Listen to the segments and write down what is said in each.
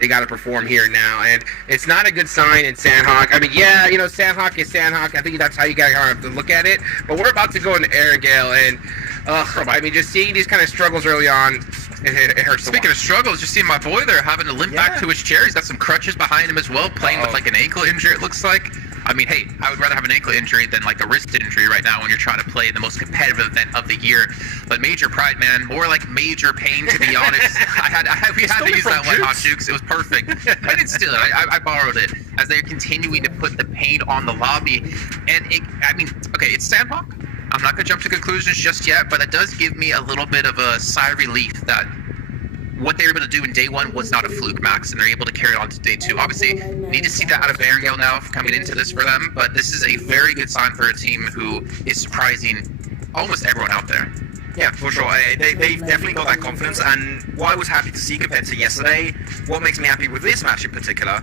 they got to perform here now, and it's not a good sign in Sandhawk. I mean, yeah, you know, Sandhawk is Sandhawk. I think that's how you got to look at it. But we're about to go into Erangel, and I mean, just seeing these kind of struggles early on, it hurts. Speaking of struggles, just seeing my boy there having to limp back to his chair. He's got some crutches behind him as well, playing with like an ankle injury, it looks like. I mean, hey, I would rather have an ankle injury than like a wrist injury right now when you're trying to play in the most competitive event of the year. But major pride, man, more like major pain, to be honest. We had to use that one, Hot Jukes. It was perfect. I didn't steal it. I borrowed it as they're continuing to put the paint on the lobby. And I mean, okay, it's Sandhawk. I'm not going to jump to conclusions just yet, but it does give me a little bit of a sigh of relief that what they were able to do in day one was not a fluke, Max, and they're able to carry it on to day two. Obviously, need to see that out of Erangel now coming into this for them, but this is a very good sign for a team who is surprising almost everyone out there. Yeah, for sure. They've definitely got that confidence, and what I was happy to see compared to yesterday, what makes me happy with this match in particular,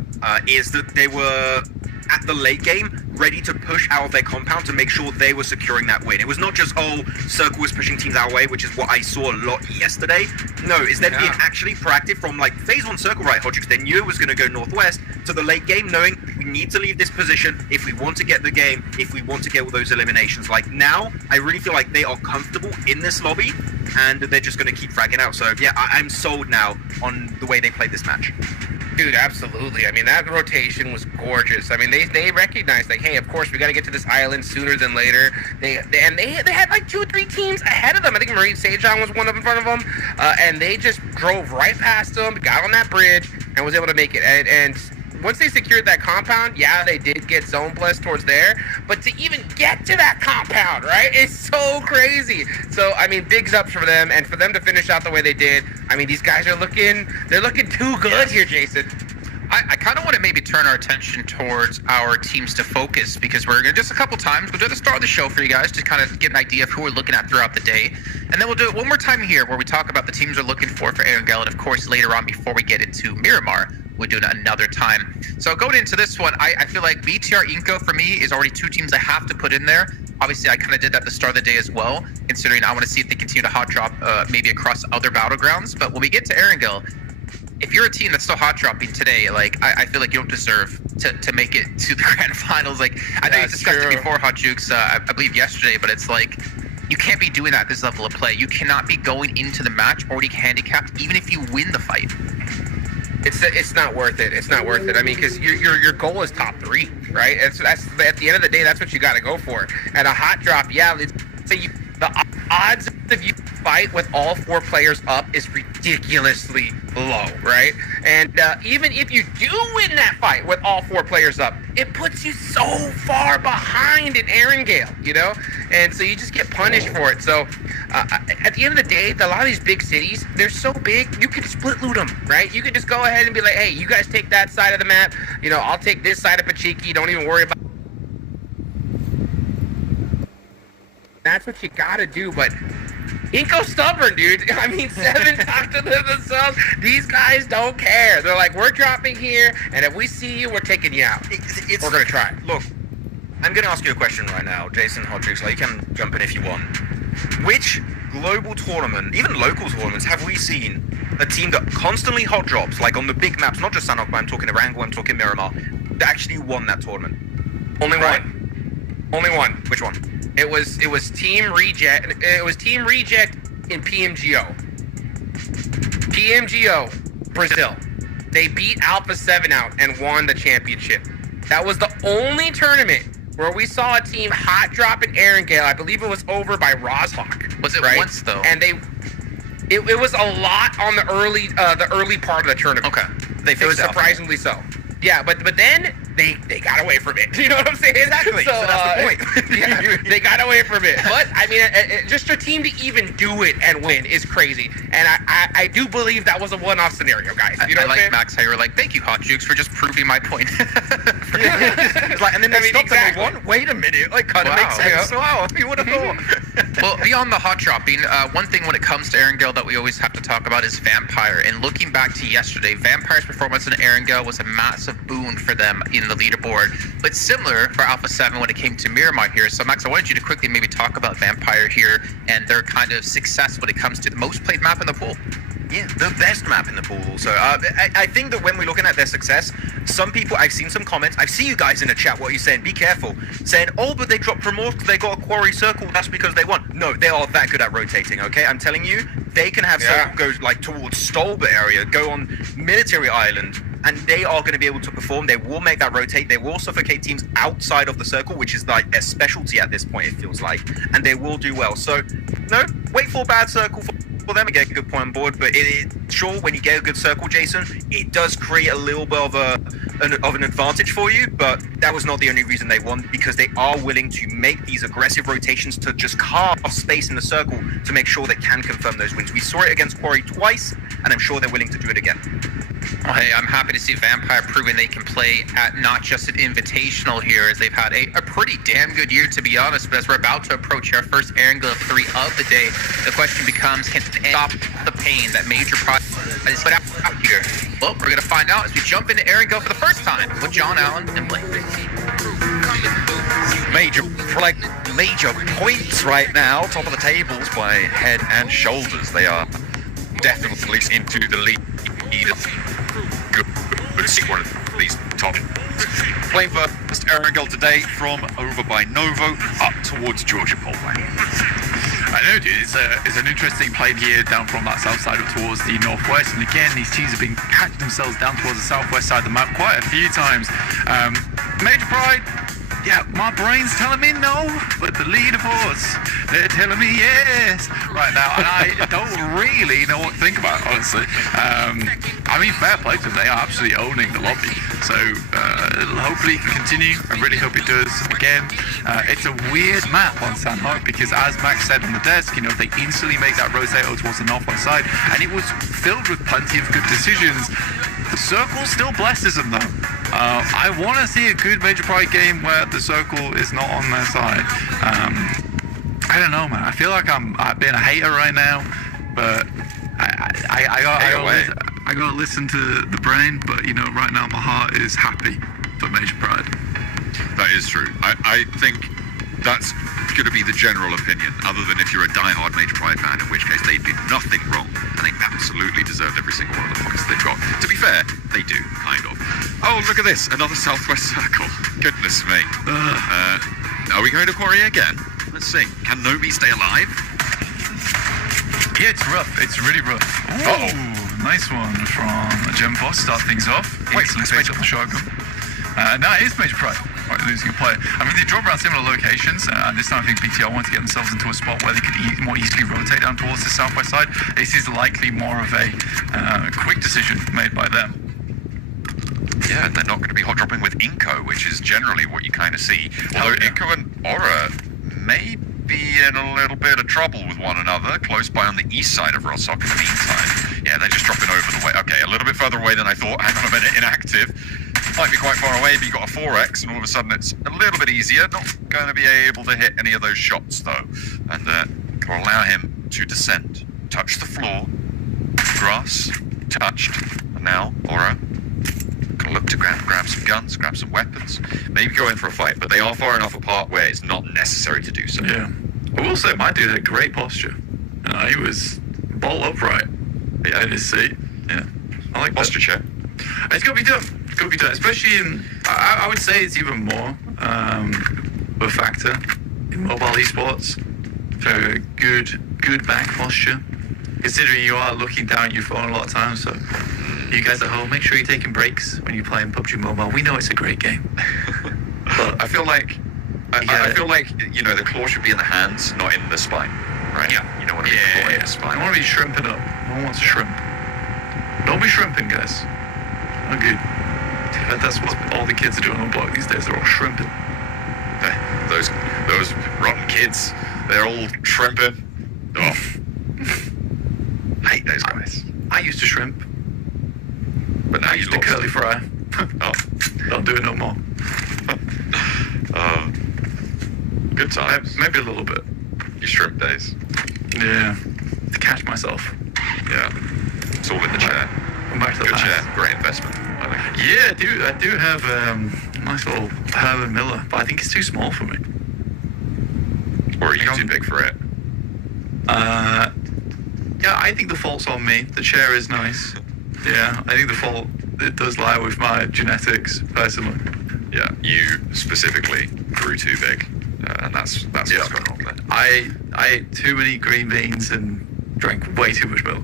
is that they were, at the late game, ready to push out of their compound to make sure they were securing that win. It was not just, oh, Circle was pushing teams our way, which is what I saw a lot yesterday. No, it's them being actually proactive from, like, phase 1 Circle, right, Hodgix? They knew it was going to go northwest to the late game, knowing we need to leave this position if we want to get the game, if we want to get all those eliminations. Like, now, I really feel like they are comfortable in this lobby, and they're just going to keep fragging out. So, yeah, I'm sold now on the way they played this match. Dude, absolutely. I mean, that rotation was gorgeous. I mean, they recognized, like, hey, of course, we got to get to this island sooner than later. They had like 2 or 3 teams ahead of them. I think Marine Sejon was one of in front of them, and they just drove right past them, got on that bridge, and was able to make it. And once they secured that compound, yeah, they did get zone blessed towards there, but to even get to that compound, right, is so crazy. So, I mean, bigs ups for them, and for them to finish out the way they did. I mean, these guys are looking too good here, Jason. I kind of want to maybe turn our attention towards our teams to focus, because we're going to just a couple times, we'll do the start of the show for you guys to kind of get an idea of who we're looking at throughout the day. And then we'll do it one more time here where we talk about the teams we're looking for Erangel, and of course later on before we get into Miramar, we'll do it another time. So going into this one, I feel like BTR Inco for me is already 2 teams I have to put in there. Obviously, I kind of did that at the start of the day as well, considering I want to see if they continue to hot drop maybe across other battlegrounds. But when we get to Erangel, if you're a team that's still hot dropping today, like I feel like you don't deserve to make it to the grand finals. Like I know you discussed it before, Hot Jukes, I believe yesterday, but it's like you can't be doing that at this level of play. You cannot be going into the match already handicapped, even if you win the fight. It's not worth it. It's not worth it. I mean, because your goal is top 3, right? That's at the end of the day, that's what you got to go for. At a hot drop, yeah, the odds of you fight with all 4 players up is ridiculously low, right? And even if you do win that fight with all 4 players up, it puts you so far behind in Erangel, you know? And so you just get punished for it. So at the end of the day, a lot of these big cities, they're so big, you can split loot them, right? You can just go ahead and be like, hey, you guys take that side of the map, you know, I'll take this side of Pachiki, don't even worry about. That's what you gotta do, but Inco's stubborn, dude. I mean, 7 talk to themselves. These guys don't care. They're like, we're dropping here, and if we see you, we're taking you out. We're gonna try. Look, I'm gonna ask you a question right now, Jason Hodgix. Like, you can jump in if you want. Which global tournament, even local tournaments, have we seen a team that constantly hot drops, like on the big maps, not just Sanhok, but I'm talking Erangel, I'm talking Miramar, that actually won that tournament? Only one. Only one. Which one? It was Team Reject. It was Team Reject in PMGO. PMGO, Brazil. They beat Alpha 7 out and won the championship. That was the only tournament where we saw a team hot drop in Erangel. I believe it was over by Rozhawk. Was it right? Once though? And it was a lot on the early part of the tournament. Okay. It was surprisingly so. Yeah, but then they got away from it. You know what I'm saying? Exactly. So that's the point. Yeah, they got away from it. But I mean, just a team to even do it and win is crazy. And I do believe that was a one-off scenario, guys. You know I what I'm like saying? Max how you were like, thank you, Hot Jukes, for just proving my point. It's like, and then they stopped and they won. Wait a minute, like kind of makes sense. Yeah. Wow, you would have thought. Well, beyond the hot dropping, one thing when it comes to Erangel that we always have to talk about is Vampire. And looking back to yesterday, Vampire's performance in Erangel was a massive boon for them in the leaderboard, but similar for Alpha 7 when it came to Miramar here. So Max, I wanted you to quickly maybe talk about Vampire here and their kind of success when it comes to the most played map in the pool. Yeah, the best map in the pool also. I think that when we're looking at their success, some people, I've seen some comments, I see you guys in the chat, what you're saying, be careful, saying, oh, but they dropped from because they got a quarry circle, that's because they won. No, they are that good at rotating, okay? I'm telling you, they can have circle go like towards Stolber area, go on Military Island, and they are going to be able to perform. They will make that rotate. They will suffocate teams outside of the circle, which is like their specialty at this point, it feels like, and they will do well. So, no, wait for a bad circle for them to get a good point on board, but sure, when you get a good circle, Jason, it does create a little bit of an advantage for you, but that was not the only reason they won, because they are willing to make these aggressive rotations to just carve space in the circle to make sure they can confirm those wins. We saw it against Quarry twice, and I'm sure they're willing to do it again. Well, hey, I'm happy to see Vampire proving they can play at not just an invitational here, as they've had a pretty damn good year, to be honest. But as we're about to approach our first Erangel 3 of the day, the question becomes, can they stop the pain that Major Pride is put out here? Well, we're going to find out as we jump into Erangel for the first time with John Allen and Blake. Major points right now, top of the tables by head and shoulders. They are definitely into the lead. Good to see one of these top. Playing first Erangel today from over by Novo up towards Georgia Polway. I know, dude. It's an interesting play here down from that south side up towards the northwest. And again, these teams have been catching themselves down towards the southwest side of the map quite a few times. Major Pride, yeah, my brain's telling me no, but the leaderboards, they're telling me yes right now. And I don't really know what to think about it, honestly. I mean, fair play to them. They are absolutely owning the lobby. So hopefully it can continue. I really hope it does. Again, it's a weird map on San Hope because, as Max said on the desk, you know, they instantly make that rotate towards the northwest side, and it was filled with plenty of good decisions. The circle still blesses them though. I want to see a good Major Pride game where the circle is not on their side. I don't know, man. I feel like I'm being a hater right now, but I gotta listen to the brain. But you know, right now my heart is happy for Major Pride. That is true. I think that's going to be the general opinion, other than if you're a die-hard Major Pride fan, in which case they did nothing wrong, and they absolutely deserved every single one of the points they've got. To be fair, they do, kind of. Oh, look at this, another southwest circle. Goodness me. Are we going to Quarry again? Let's see. Can Nobi stay alive? Yeah, it's rough. It's really rough. Oh, nice one from Gem Boss. Start things off. Wait, Excellent face off the shotgun. No, it is Major Pride. Right, losing a player. I mean, they drop around similar locations, and this time I think BTR want to get themselves into a spot where they could more easily rotate down towards the southwest side. This is likely more of a quick decision made by them. Yeah, and they're not going to be hot dropping with Inko, which is generally what you kind of see. Although Inko and Aura may be in a little bit of trouble with one another, close by on the east side of Rostock in the meantime. Yeah, they're just dropping over the way. Okay, a little bit further away than I thought. Hang on a minute, inactive. Might be quite far away, but you've got a 4x, and all of a sudden it's a little bit easier. Not going to be able to hit any of those shots, though. And will allow him to descend. Touch the floor. Grass. Touched. And now, Aura. Gonna look to grab some guns, grab some weapons. Maybe go in for a fight, but they are far enough apart where it's not necessary to do so. Yeah. I will say, my dude had great posture. He was bolt upright in his seat. Yeah. I like posture check. It's got to be done. It's got to be done, especially in. I would say it's even more of a factor in mobile esports for good back posture. Considering you are looking down at your phone a lot of times, so you guys at home, make sure you're taking breaks when you're playing PUBG Mobile. We know it's a great game. But I feel like you know, the claw should be in the hands, not in the spine, right? Yeah. You don't want to be claw in the spine. I don't want to be shrimping up. No one wants to shrimp. Don't be shrimping, guys. Not good. That's what all the kids are doing on block these days. They're all shrimping. Those rotten kids. They're all shrimping. Oh. Hate those guys. I used to shrimp. But now I used to curly fry. Oh. Don't do it no more. Good times. Maybe a little bit. Your shrimp days. Yeah. To catch myself. Yeah. It's all in the chair. I'm back to the Good past. chair. Great investment, I think. Yeah, I do have a nice little Herman Miller, but I think it's too small for me. Or are you too big for it? Yeah, I think the fault's on me. The chair is nice. Yeah, I think the fault, it does lie with my genetics, personally. Yeah, you specifically grew too big, and that's what's going wrong there. I ate too many green beans and drank way too much milk.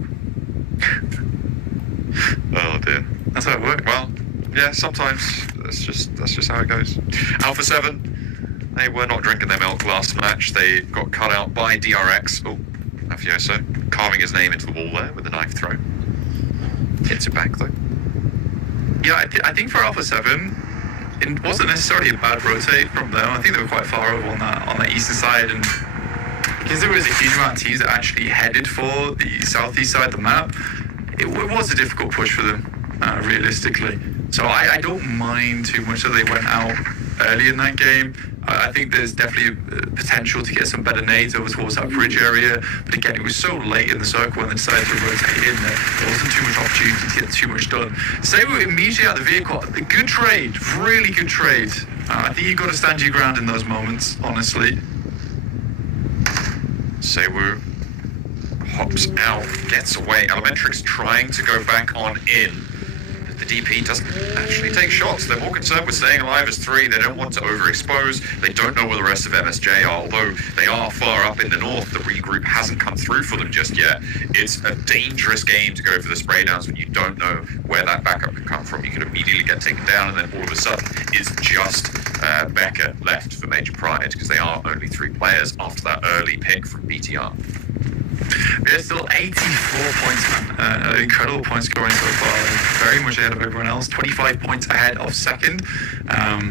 Oh dear. That's how it works. Well, yeah, sometimes that's just how it goes. Alpha 7, they were not drinking their milk last match. They got cut out by DRX. Oh, Mafioso carving his name into the wall there with a knife throw. Hits it back though. Yeah, I think for Alpha 7, it wasn't necessarily a bad rotate from them. I think they were quite far over on that eastern side, and because there was a huge amount of teams that actually headed for the southeast side of the map, it was a difficult push for them, realistically. So I don't mind too much that they went out early in that game. I think there's definitely potential to get some better nades over towards that bridge area. But again, it was so late in the circle when they decided to rotate in that there wasn't too much opportunity to get too much done. Sabre immediately out of the vehicle. A good trade, really good trade. I think you've got to stand your ground in those moments, honestly. Sabre hops out, gets away. Elementrix trying to go back on in. The DP doesn't actually take shots. They're more concerned with staying alive as 3. They don't want to overexpose. They don't know where the rest of MSJ are, although they are far up in the north. The regroup hasn't come through for them just yet. It's a dangerous game to go for the spray downs when you don't know where that backup can come from. You can immediately get taken down, and then all of a sudden it's just Becca left for Major Pride, because they are only 3 players after that early pick from BTR. We're still 84 points, man. Incredible point scoring so far. Very much ahead of everyone else. 25 points ahead of second. I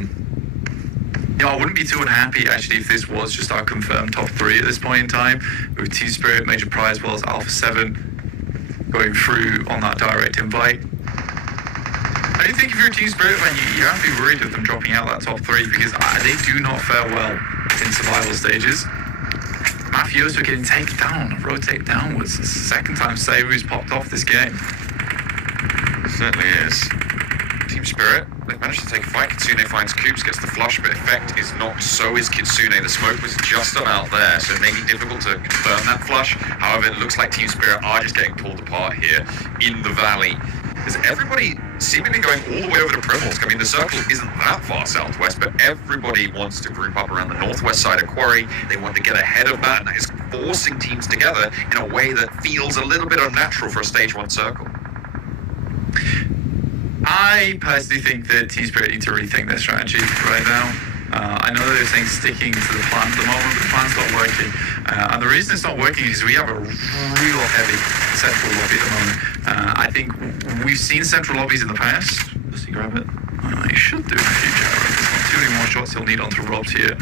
wouldn't be too unhappy, actually, if this was just our confirmed top 3 at this point in time, with Team Spirit, Major Prize, as well as Alpha 7 going through on that direct invite. I do think if you're a Team Spirit fan, you have to be worried of them dropping out that top 3, because they do not fare well in survival stages. Mafioso getting taken down, rotate downwards. It's the second time Sabre's popped off this game. It certainly is. Team Spirit, they managed to take a fight. Kitsune finds Coops, gets the flush, but effect is not. So is Kitsune. The smoke was just about there, so it may be difficult to confirm that flush. However, it looks like Team Spirit are just getting pulled apart here in the valley. Is everybody seemingly going all the way over to Primorsk? I mean, the circle isn't that far southwest, but everybody wants to group up around the northwest side of Quarry. They want to get ahead of that, and that is forcing teams together in a way that feels a little bit unnatural for a stage 1 circle. I personally think that Team Spirit need to rethink their strategy right now. I know they're saying sticking to the plan at the moment, but the plan's not working. And the reason it's not working is we have a real heavy central lobby at the moment. I think we've seen central lobbies in the past. Does he grab it? He should do in the future. There's not too many more shots he'll need onto Robs here.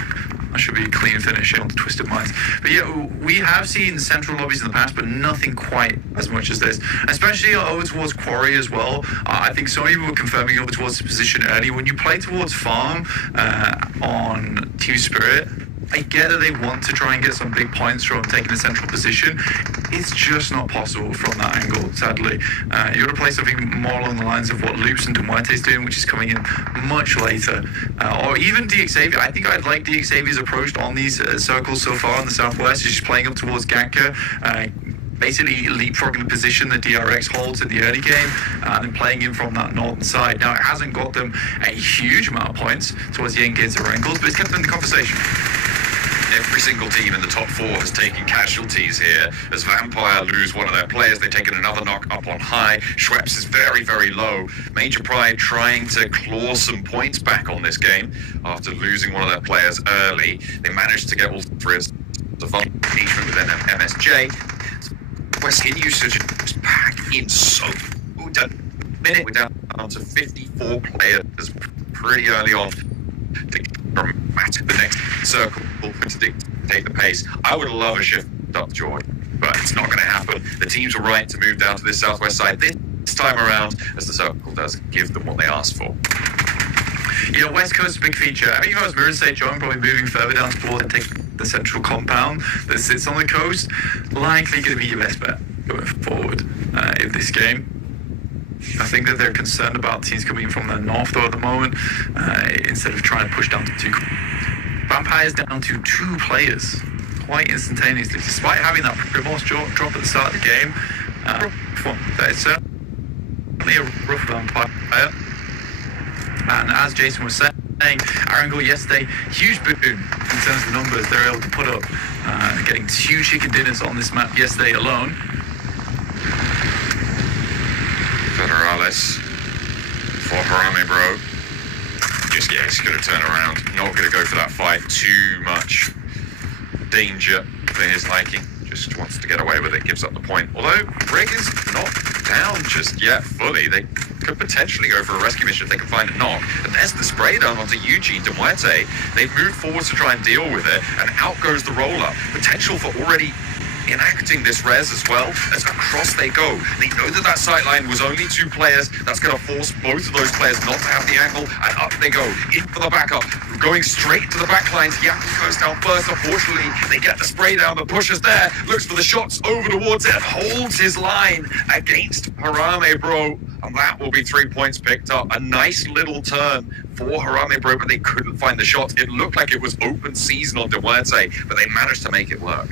That should be a clean finish onto Twisted Minds. But yeah, we have seen central lobbies in the past, but nothing quite as much as this. Especially over towards Quarry as well. I think so many people were confirming over towards the position early. When you play towards Farm on Team Spirit, I get that they want to try and get some big points from taking a central position. It's just not possible from that angle, sadly. You got to play something more along the lines of what Loops and Demuerte's doing, which is coming in much later. Or even DXavier. I think I'd like DXavier's approach on these circles so far in the southwest. He's just playing up towards Ganka. Basically leapfrogging the position that DRX holds in the early game and then playing in from that northern side. Now, it hasn't got them a huge amount of points towards the end games or angles, but it's kept them in the conversation. Every single team in the top 4 has taken casualties here. As Vampire lose one of their players, they've taken another knock up on high. Schweppes is very, very low. Major Pride trying to claw some points back on this game after losing one of their players early. They managed to get all 3 of the engagement with MSJ. Where skin usage is packed in so minute. We're down to 54 players pretty early on. Dramatic the next circle to dictate the pace. I would love a shift up, George, but it's not going to happen. The teams were right to move down to this southwest side this time around, as the circle does give them what they asked for. You know, West Coast is a big feature. I think if I was Mirror State John, probably moving further down towards and take the central compound that sits on the coast, likely going to be your best bet going forward in this game. I think that they're concerned about teams coming in from the north, though, at the moment, instead of trying to push down to 2. Vampire's down to 2 players. quite instantaneously, despite having that Primos drop at the start of the game. That is certainly a rough vampire. And as Jason was saying, our angle yesterday, huge boom in terms of numbers they're able to put up, getting 2 chicken dinners on this map yesterday alone. Federales for Harame, bro. Just, yeah, he's going to turn around. Not going to go for that fight. Too much danger for his liking. Just wants to get away with it. Gives up the point. Although, Rig is not down just yet fully. They could potentially go for a rescue mission if they can find a knock. And there's the spray down onto Eugene de Muerte. They've moved forward to try and deal with it. And out goes the roll-up. Potential for already enacting this res as well, as across they go. They know that that sight line was only 2 players. That's going to force both of those players not to have the angle, and up they go, in for the backup, going straight to the back lines. Yaku goes down first. Unfortunately, they get the spray down, but pushes there, looks for the shots over towards it, and holds his line against Harame, bro. And that will be 3 points picked up. A nice little turn for Harame, bro, but they couldn't find the shots. It looked like it was open season on De Muerte, but they managed to make it work.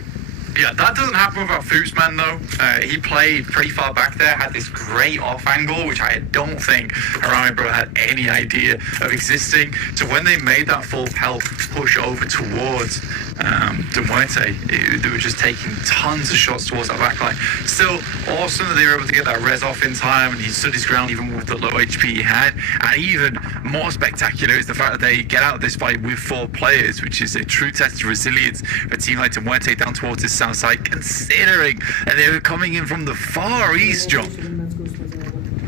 Yeah, that doesn't happen without Foosman though. He played pretty far back there, had this great off angle, which I don't think Harame Bro had any idea of existing. So when they made that full health push over towards De Muerte, they were just taking tons of shots towards that backline. Still awesome that they were able to get that res off in time, and he stood his ground even with the low HP he had. And even more spectacular is the fact that they get out of this fight with 4 players, which is a true test of resilience for a team like De Muerte down towards his south side, considering that they were coming in from the far east, John.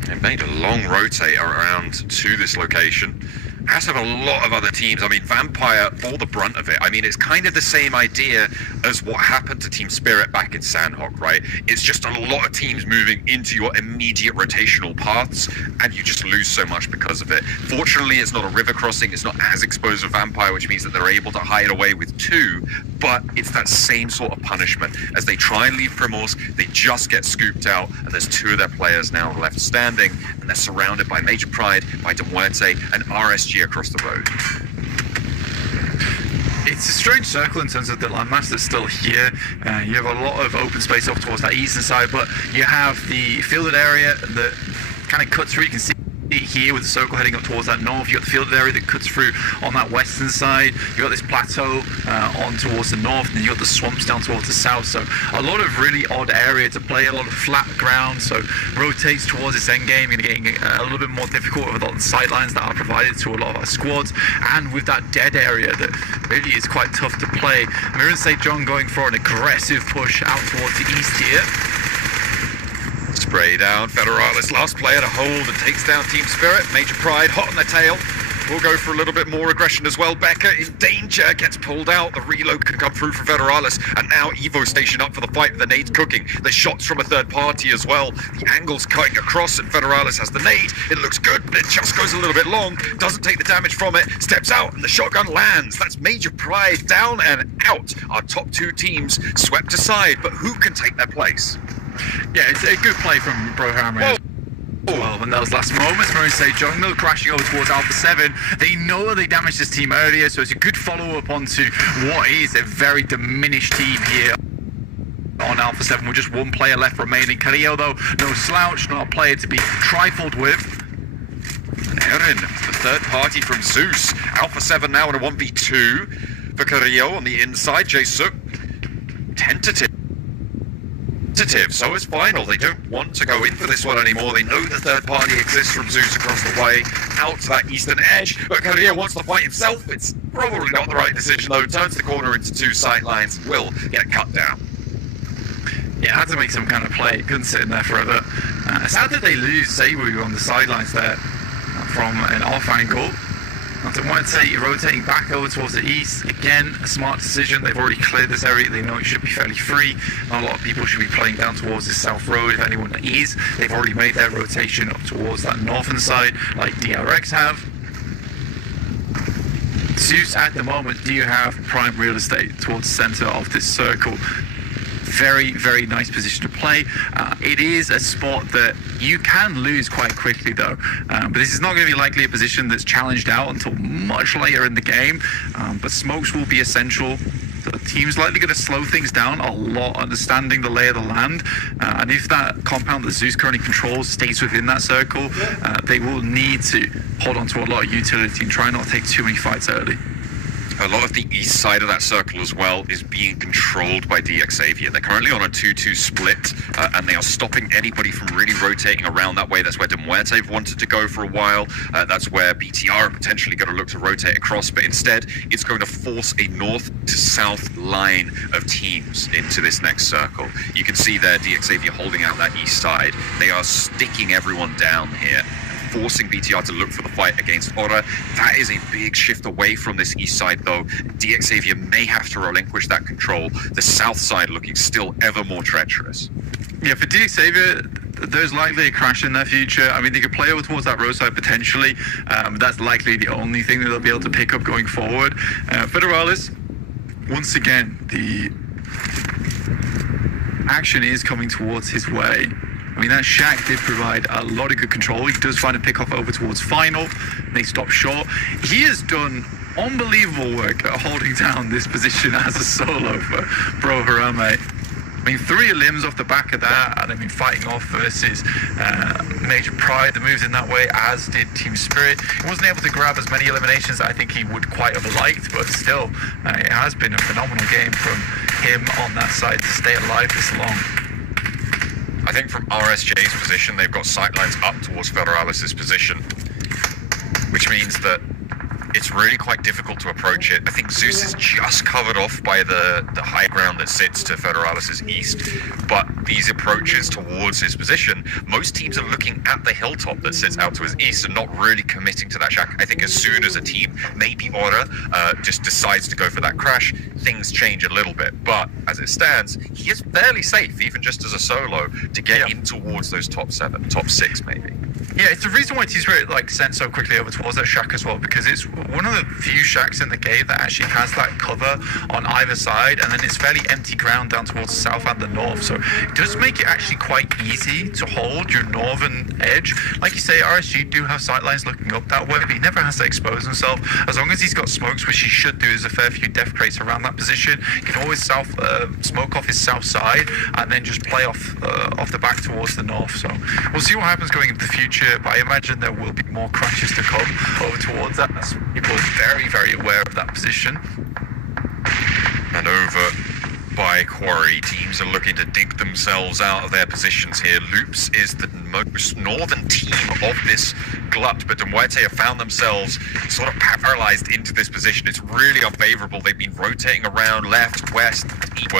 They made a long rotate around to this location. As have a lot of other teams. I mean, Vampire bore the brunt of it. I mean, it's kind of the same idea as what happened to Team Spirit back in Sandhawk, right? It's just a lot of teams moving into your immediate rotational paths, and you just lose so much because of it. Fortunately, it's not a river crossing. It's not as exposed as Vampire, which means that they're able to hide away with 2, but it's that same sort of punishment. As they try and leave Primos, they just get scooped out, and there's 2 of their players now left standing, and they're surrounded by Major Pride, by De Muerte, and RSG across the road. It's a strange circle in terms of the landmass that's still here. You have a lot of open space up towards that eastern side, but you have the fielded area that kind of cuts through. You can see here with the circle heading up towards that north. You've got the fielded area that cuts through on that western side. You've got this plateau on towards the north, and then you've got the swamps down towards the south. So a lot of really odd area to play, a lot of flat ground. So rotates towards this end game, and getting a little bit more difficult with a lot of the sight lines that are provided to a lot of our squads, and with that dead area that really is quite tough to play. Mirren St. John going for an aggressive push out towards the east here. Spray down, Federalis, last player to hold and takes down Team Spirit. Major Pride hot on their tail. We'll go for a little bit more aggression as well. Becca in danger, gets pulled out. The reload can come through for Federalis. And now Evo station up for the fight with the nades cooking. There's shots from a third party as well. The angle's cutting across and Federalis has the nade. It looks good, but it just goes a little bit long. Doesn't take the damage from it. Steps out and the shotgun lands. That's Major Pride down and out. Our top 2 teams swept aside, but who can take their place? Yeah, it's a good play from Bro Harame. Well, in those last moments, Mirren St. John Mill crashing over towards Alpha 7. They know they damaged this team earlier, so it's a good follow-up onto what is a very diminished team here on Alpha 7 with just 1 player left remaining. Carrillo, though, no slouch, not a player to be trifled with. Erin, the third party from Zeus. Alpha 7 now in a 1v2 for Carrillo on the inside. J-Suk, tentative. So it's final. They don't want to go in for this one anymore. They know the third party exists from Zeus across the way out to that eastern edge. But Carrillo wants to fight himself. It's probably not the right decision though. Turns the corner into 2 sight lines. Will get cut down. Yeah, had to make some kind of play. Couldn't sit in there forever. Sad that they lose Seiwu on the sidelines there from an off angle. De Muerte rotating back over towards the east. Again, a smart decision. They've already cleared this area. They know it should be fairly free. Not a lot of people should be playing down towards the south road, if anyone is. They've already made their rotation up towards that northern side, like DRX have. Zeus, at the moment, do you have prime real estate towards the center of this circle? Very, very nice position to play. It is a spot that you can lose quite quickly though, but this is not going to be likely a position that's challenged out until much later in the game, but smokes will be essential so that team's likely going to slow things down a lot, understanding the lay of the land. And if that compound that Zeus currently controls stays within that circle, they will need to hold on to a lot of utility and try not to take too many fights early. A lot of the east side of that circle as well is being controlled by DXavier. They're currently on a 2-2 split, and they are stopping anybody from really rotating around that way. That's where Demuerte wanted to go for a while. That's where BTR are potentially going to look to rotate across, but instead it's going to force a north to south line of teams into this next circle. You can see there DXavier holding out that east side. They are sticking everyone down here, forcing BTR to look for the fight against Aura. That is a big shift away from this east side, though. DXavier may have to relinquish that control. The south side looking still ever more treacherous. Yeah, for DXavier, there's likely a crash in their future. I mean, they could play over towards that road side potentially. That's likely the only thing that they'll be able to pick up going forward. Federalis, once again, the action is coming towards his way. I mean, that Shaq did provide a lot of good control. He does find a pick-off over towards final. They stop short. He has done unbelievable work at holding down this position as a solo for Bro Harame. I mean, 3 limbs off the back of that, and I mean, fighting off versus Major Pride, the moves in that way, as did Team Spirit. He wasn't able to grab as many eliminations that I think he would quite have liked, but still, it has been a phenomenal game from him on that side to stay alive this long. I think from RSJ's position, they've got sightlines up towards Federalis' position, which means that it's really quite difficult to approach it. I think Zeus is just covered off by the high ground that sits to Federalis' east, but these approaches towards his position, most teams are looking at the hilltop that sits out to his east and not really committing to that shack. I think as soon as a team, maybe Aura, just decides to go for that crash, things change a little bit. But as it stands, he is fairly safe, even just as a solo, to get in towards those top 7, top 6 maybe. Yeah, it's the reason why Team Spirit sent so quickly over towards that shack as well, because it's one of the few shacks in the game that actually has that cover on either side, and then it's fairly empty ground down towards the south and the north. So it does make it actually quite easy to hold your northern edge. Like you say, RSG do have sightlines looking up that way, but he never has to expose himself. As long as he's got smokes, which he should do, there's a fair few death crates around that position. He can always smoke off his south side and then just play off the back towards the north. So we'll see what happens going into the future. But I imagine there will be more crashes to come over towards that. People are very, very aware of that position. And over by Quarry, teams are looking to dig themselves out of their positions here. Loops is the most northern team of this glut, but Demuerte have found themselves sort of paralyzed into this position. It's really unfavorable. They've been rotating around left, west, east.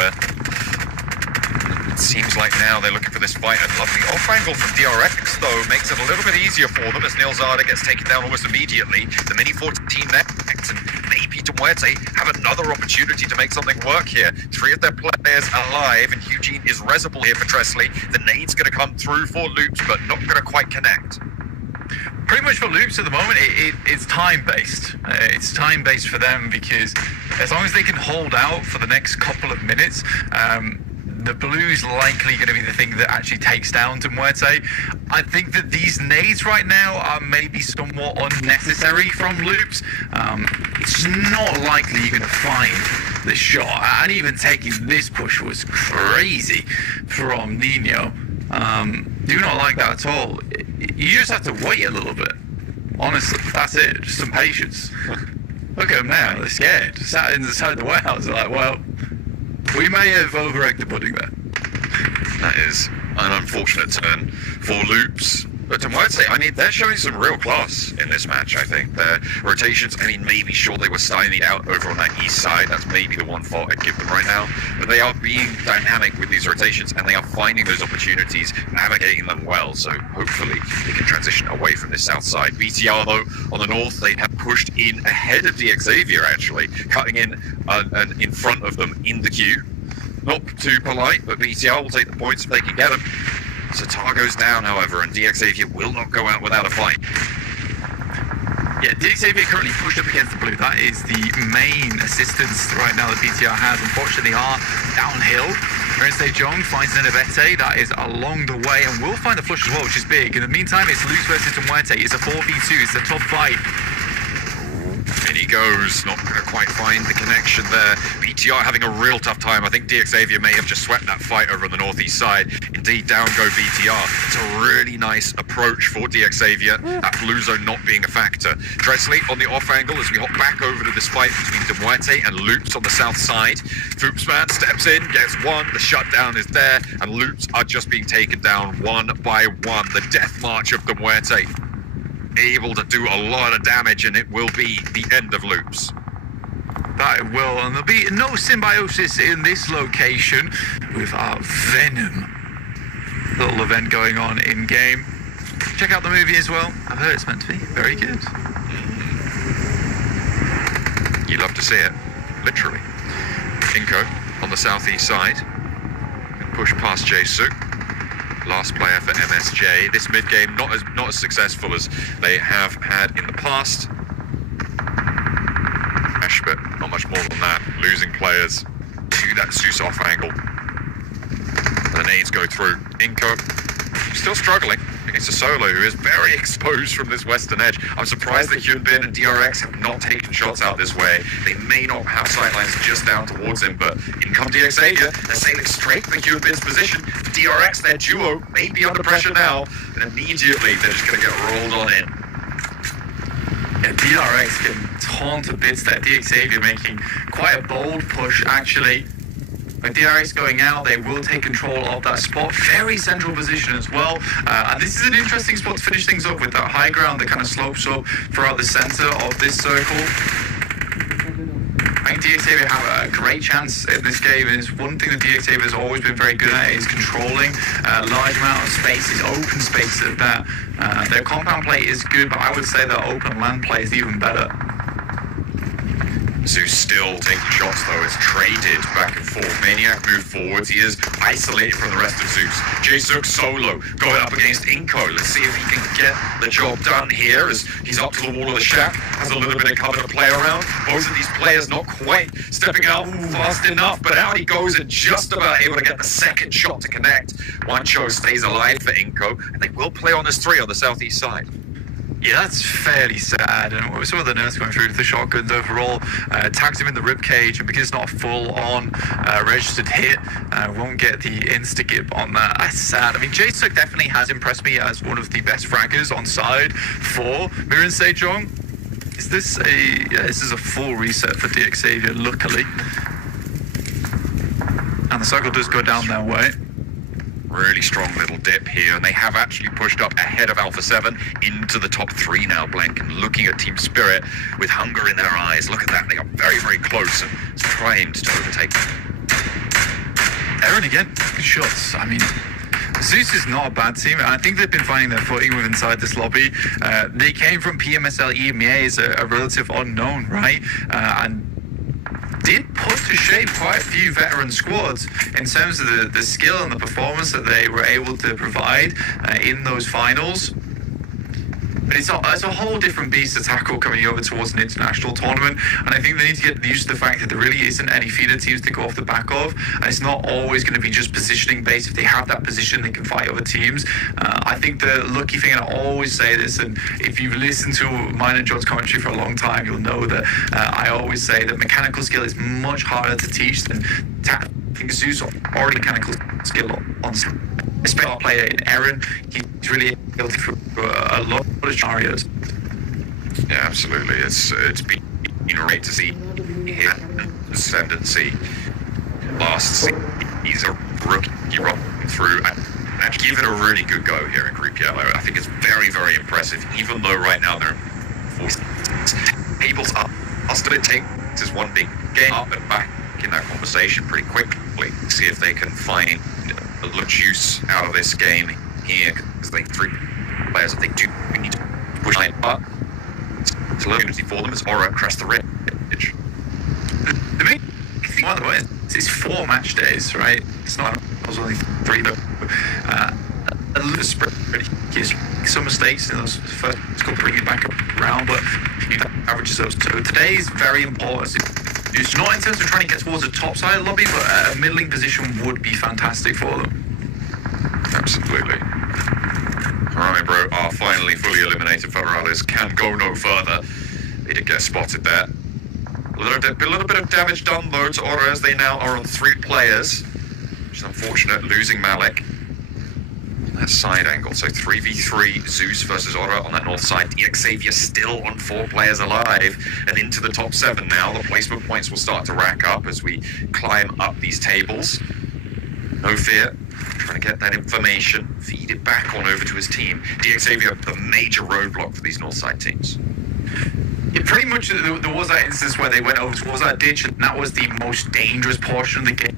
It seems like now they're looking for this fight. A lovely off angle from DRX, though, makes it a little bit easier for them as Nilzada gets taken down almost immediately. The Mini 14 next, and maybe Demuerte have another opportunity to make something work here. 3 of their players alive, and Eugene is resible here for Tresley. The nade's going to come through for Loops, but not going to quite connect. Pretty much for Loops at the moment, it's time-based. It's time-based for them because as long as they can hold out for the next couple of minutes, the blue's likely going to be the thing that actually takes down Demuerte. I think that these nades right now are maybe somewhat unnecessary from Loops. It's not likely you're going to find the shot, and even taking this push was crazy from Nino. Do not like that at all. You just have to wait a little bit. Honestly, that's it. Just some patience. Look at them now. They're scared. Sat inside the warehouse. They're like, well, we may have over-egged the pudding there. That is an unfortunate turn for Loops. But Demuerte, I mean, they're showing some real class in this match, I think. Their rotations, I mean, maybe sure they were stymied out over on that east side. That's maybe the one fault I'd give them right now. But they are being dynamic with these rotations, and they are finding those opportunities, navigating them well. So hopefully they can transition away from this south side. BTR, though, on the north, they have pushed in ahead of DXavier, actually, cutting in in front of them in the queue. Not too polite, but BTR will take the points if they can get them. Satar goes down, however, and DXavier will not go out without a fight. Yeah, DXavier currently pushed up against the blue. That is the main assistance right now that BTR has. Unfortunately, they are downhill. Wednesday Jong finds an Avete. That is along the way, and will find the flush as well, which is big. In the meantime, it's Luz versus Demuerte. It's a 4v2. It's a tough fight. In he goes, not going to quite find the connection there. BTR having a real tough time. I think DXavier may have just swept that fight over on the northeast side. Indeed, down go BTR. It's a really nice approach for DXavier. That blue zone not being a factor. Dresley on the off angle as we hop back over to this fight between De Muerte and Loops on the south side. Thoopsman steps in, gets one. The shutdown is there, and Loops are just being taken down one by one. The death march of De Muerte. Able to do a lot of damage, and it will be the end of Loops. That it will, and there'll be no symbiosis in this location with our Venom little event going on in game. Check out the movie as well. I've heard it's meant to be very good. You love to see it, literally. Inko on the southeast side. Push past Jae-suk. Last player for MSJ. This mid game not as successful as they have had in the past. But not much more than that. Losing players to that Zeus off angle. The nades go through. Inko still struggling against a solo who is very exposed from this western edge. I'm surprised that Hyunbin and DRX have not taken shots out this way. They may not have sightlines just down towards him, but in come DXavier, they're sailing straight for Hyunbin's position. For DRX, their duo may be under pressure now, and immediately they're just going to get rolled on in. Yeah, DRX getting torn to bits there. DXavier making quite a bold push, actually. With DRX going out, they will take control of that spot. Very central position as well. And this is an interesting spot to finish things up with that high ground that kind of slopes up throughout the center of this circle. I think DXavier have a great chance in this game, and it's one thing that DXavier has always been very good at is controlling large amount of spaces, open spaces at that. Their compound play is good, but I would say their open land play is even better. Zeus still taking shots though, is traded back and forth. Maniac moved forwards, he is isolated from the rest of Zeus. Jae-suk solo, going up against Inko. Let's see if he can get the job done here as he's up to the wall of the shack, has a little bit of cover to play around. Both of these players not quite stepping out fast enough, but out he goes and just about able to get the second shot to connect. Wancho stays alive for Inko, and they will play on this 3 on the southeast side. Yeah, that's fairly sad, and some of the nerfs going through with the shotguns overall tags him in the ribcage, and because it's not a full-on registered hit, won't get the insta-gip on that. That's sad. I mean, Jae-suk definitely has impressed me as one of the best fraggers on side for Mirin Sejong. Is this this is a full reset for DXavier, luckily. And the circle does go down their way. Really strong little dip here, and they have actually pushed up ahead of Alpha 7 into the top 3 now, Blank, and looking at Team Spirit with hunger in their eyes. Look at that, they are very, very close and primed to overtake them. Aaron again, good shots. I mean, Zeus is not a bad team, and I think they've been finding their footing with inside this lobby. They came from PMSL EMEA as a relative unknown, right? And did put to shape quite a few veteran squads in terms of the skill and the performance that they were able to provide in those finals. But it's a whole different beast to tackle coming over towards an international tournament, and I think they need to get used to the fact that there really isn't any feeder teams to go off the back of, and it's not always going to be just positioning based. If they have that position, they can fight other teams. I think the lucky thing, and I always say this, and if you've listened to mine and John's commentary for a long time, you'll know that I always say that mechanical skill is much harder to teach than tactical. Zeus already mechanical skill on especially our player in Aaron, he's really able to through a lot of scenarios. Yeah, absolutely. It's been great to see his ascendancy. Last season, he's a rookie rolling through and giving a really good go here in Group Yellow. I think it's very, very impressive, even though right now they're tables up. All it takes is one big game up and back in that conversation pretty quickly. See if they can find a little juice out of this game here, because they 3 players that they do need to push line up. It's a opportunity for them as Aura crest the ridge. The main thing, by the way, it's 4 match days, right? It's not, it was only 3 though. A little spread, some mistakes in those first couple, bring it back around, but you average those. So today is very important. It's not in terms of trying to get towards the top side of the lobby, but a middling position would be fantastic for them. Absolutely. Alright, bro, are finally fully eliminated. Federales can go no further. They did get spotted there. A little bit of damage done though to Aura as they now are on 3 players. Which is unfortunate, losing Malik. On that side angle, so 3v3 Zeus versus Aura on that north side. Xavier still on 4 players alive and into the top 7 now. The placement points will start to rack up as we climb up these tables. No fear, trying to get that information, feed it back on over to his team. Xavier, the major roadblock for these north side teams. Yeah, pretty much there was that instance where they went over towards that ditch, and that was the most dangerous portion of the game.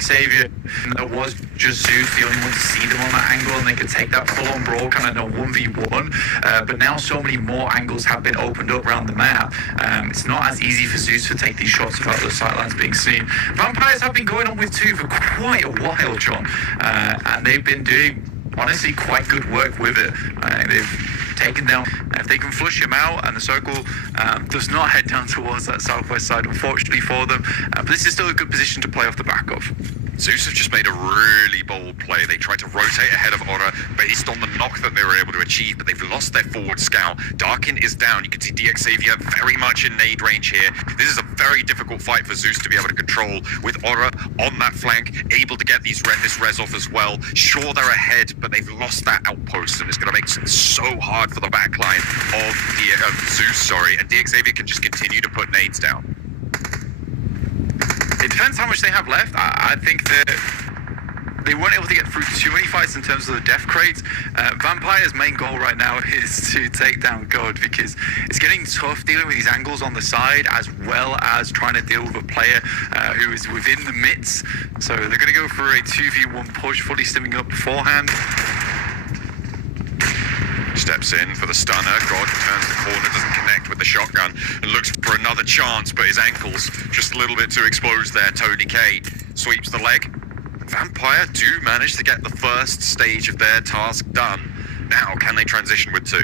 Xavier, there was just Zeus, the only one to see them on that angle, and they could take that full-on brawl, kind of 1v1. But now so many more angles have been opened up around the map. It's not as easy for Zeus to take these shots without those sightlines being seen. Vampires have been going on with 2 for quite a while, John, and they've been doing, honestly, quite good work with it. They've taken down, if they can flush him out, and the circle does not head down towards that southwest side, unfortunately for them. But this is still a good position to play off the back of. Zeus have just made a really bold play. They tried to rotate ahead of Aura based on the knock that they were able to achieve, but they've lost their forward scout. Darkin is down. You can see Xavier very much in nade range here. This is a very difficult fight for Zeus to be able to control, with Aura on that flank, able to get this res off as well. Sure, they're ahead, but they've lost that outpost, and it's going to make it so hard for the backline of Zeus, and Xavier can just continue to put nades down. It depends how much they have left. I think that they weren't able to get through too many fights in terms of the death crates. Vampire's main goal right now is to take down God, because it's getting tough dealing with these angles on the side, as well as trying to deal with a player who is within the midst. So they're going to go for a 2v1 push, fully stimming up beforehand. Steps in for the stunner. God turns the corner, doesn't connect with the shotgun, and looks for another chance, but his ankle's just a little bit too exposed there. Tony K sweeps the leg. Vampire do manage to get the first stage of their task done. Now, can they transition with 2?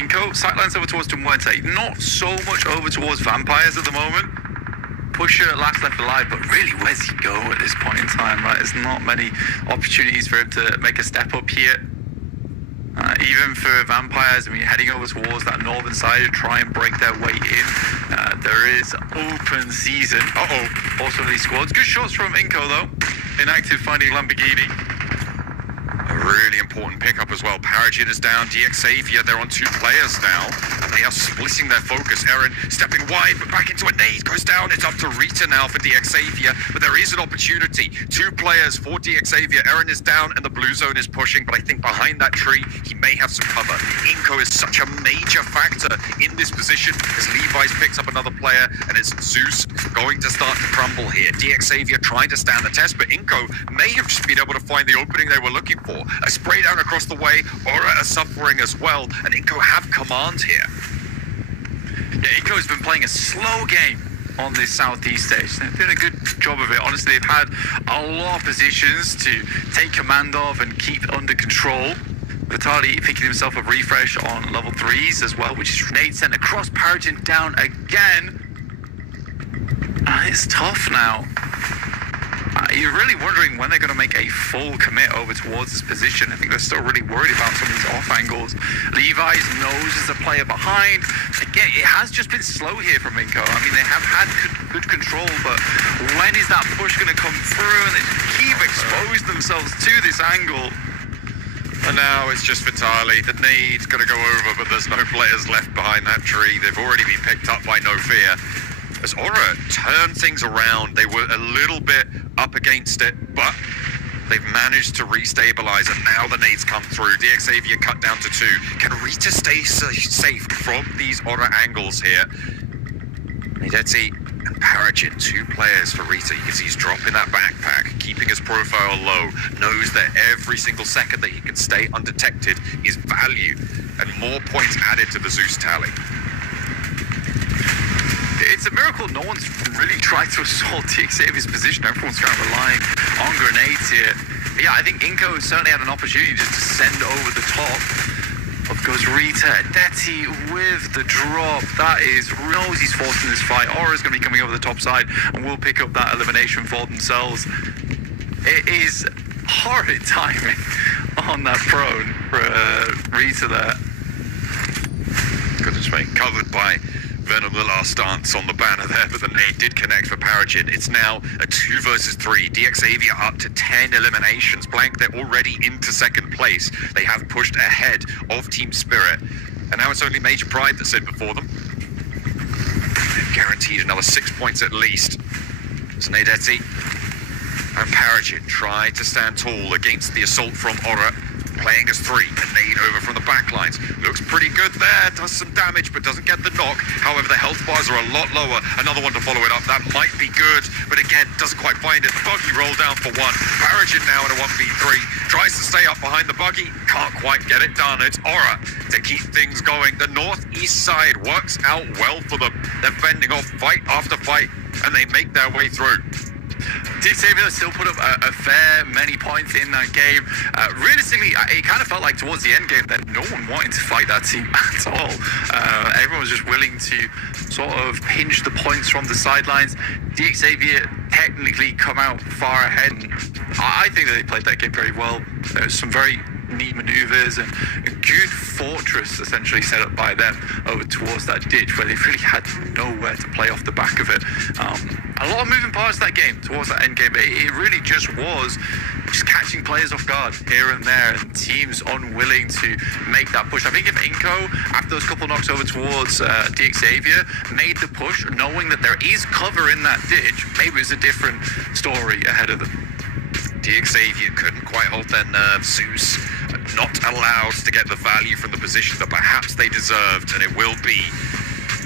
Inko, sightlines over towards Muerte. Not so much over towards Vampires at the moment. Pusher last left alive, but really, where's he go at this point in time, right? There's not many opportunities for him to make a step up here. Even for Vampires, I mean, heading over towards that northern side to try and break their way in. There is open season. Also these squads. Good shots from Inko, though. Inactive finding Lamborghini. A really important pickup as well. Paragin is down. Xavier, they're on 2 players now, and they are splitting their focus. Aaron stepping wide, but back into a nade, goes down. It's up to Rita now for Xavier, but there is an opportunity. 2 players for Xavier. Aaron is down, and the blue zone is pushing, but I think behind that tree, he may have some cover. Inko is such a major factor in this position, as Levi's picks up another player, and it's Zeus going to start to crumble here. Xavier trying to stand the test, but Inko may have just been able to find the opening they were looking for. A spray down across the way, Aura are suffering as well, and Inko have command here. Yeah, Inko's been playing a slow game on this southeast stage. They've done a good job of it. Honestly, they've had a lot of positions to take command of and keep under control. Vitali picking himself a refresh on level 3s as well, which is nade sent across, Paragin down again. It's tough now. You're really wondering when they're going to make a full commit over towards this position. I think they're still really worried about some of these off angles. Levi's nose is a player behind. Again, it has just been slow here from Inko. I mean, they have had good control, but when is that push going to come through? And they keep exposing themselves to this angle. And now it's just Vitali. The nade's going to go over, but there's no players left behind that tree. They've already been picked up by No Fear. As Aura turned things around, they were a little bit up against it, but they've managed to restabilize, and now the nades come through. Xavier cut down to 2. Can Rita stay safe from these Aura angles here? Yedi and Paragin, 2 players for Rita. You can see he's dropping that backpack, keeping his profile low, knows that every single second that he can stay undetected is value, and more points added to the Zeus tally. It's a miracle no one's really tried to assault Xavier's position. Everyone's kind of relying on grenades here. But yeah, I think Inko certainly had an opportunity just to send over the top. Up goes Rita. Detti with the drop. That is, knows he's forced in this fight. Aura's going to be coming over the top side and will pick up that elimination for themselves. It is horrid timing on that prone for Rita there. Could have Covered by Venom, the last stance on the banner there, but the nade did connect for Paragin. It's now a 2 versus 3. DXavier up to 10 eliminations. Blank, they're already into second place. They have pushed ahead of Team Spirit. And now it's only Major Pride that's in before them. They've guaranteed another 6 points at least. As Nadetti and Paragin try to stand tall against the assault from Aura. Playing as 3, a nade over from the back lines. Looks pretty good there, does some damage, but doesn't get the knock. However, the health bars are a lot lower. Another one to follow it up, that might be good, but again, doesn't quite find it. Buggy roll down for 1. Paragin now in a 1v3. Tries to stay up behind the buggy, can't quite get it done. It's Aura to keep things going. The northeast side works out well for them. They're fending off fight after fight, and they make their way through. DXavier still put up a fair many points in that game. Realistically, it kind of felt like towards the end game that no one wanted to fight that team at all. Everyone was just willing to sort of pinch the points from the sidelines. DXavier technically come out far ahead. And I think that they played that game very well. There was some very neat maneuvers and a good fortress essentially set up by them over towards that ditch where they really had nowhere to play off the back of it. A lot of moving parts that game towards that end game. It really just was just catching players off guard here and there and teams unwilling to make that push. I think if Inco, after those couple knocks over towards DXavier, made the push knowing that there is cover in that ditch, maybe it's a different story ahead of them. DXavier couldn't quite hold their nerve. Zeus not allowed to get the value from the position that perhaps they deserved, and it will be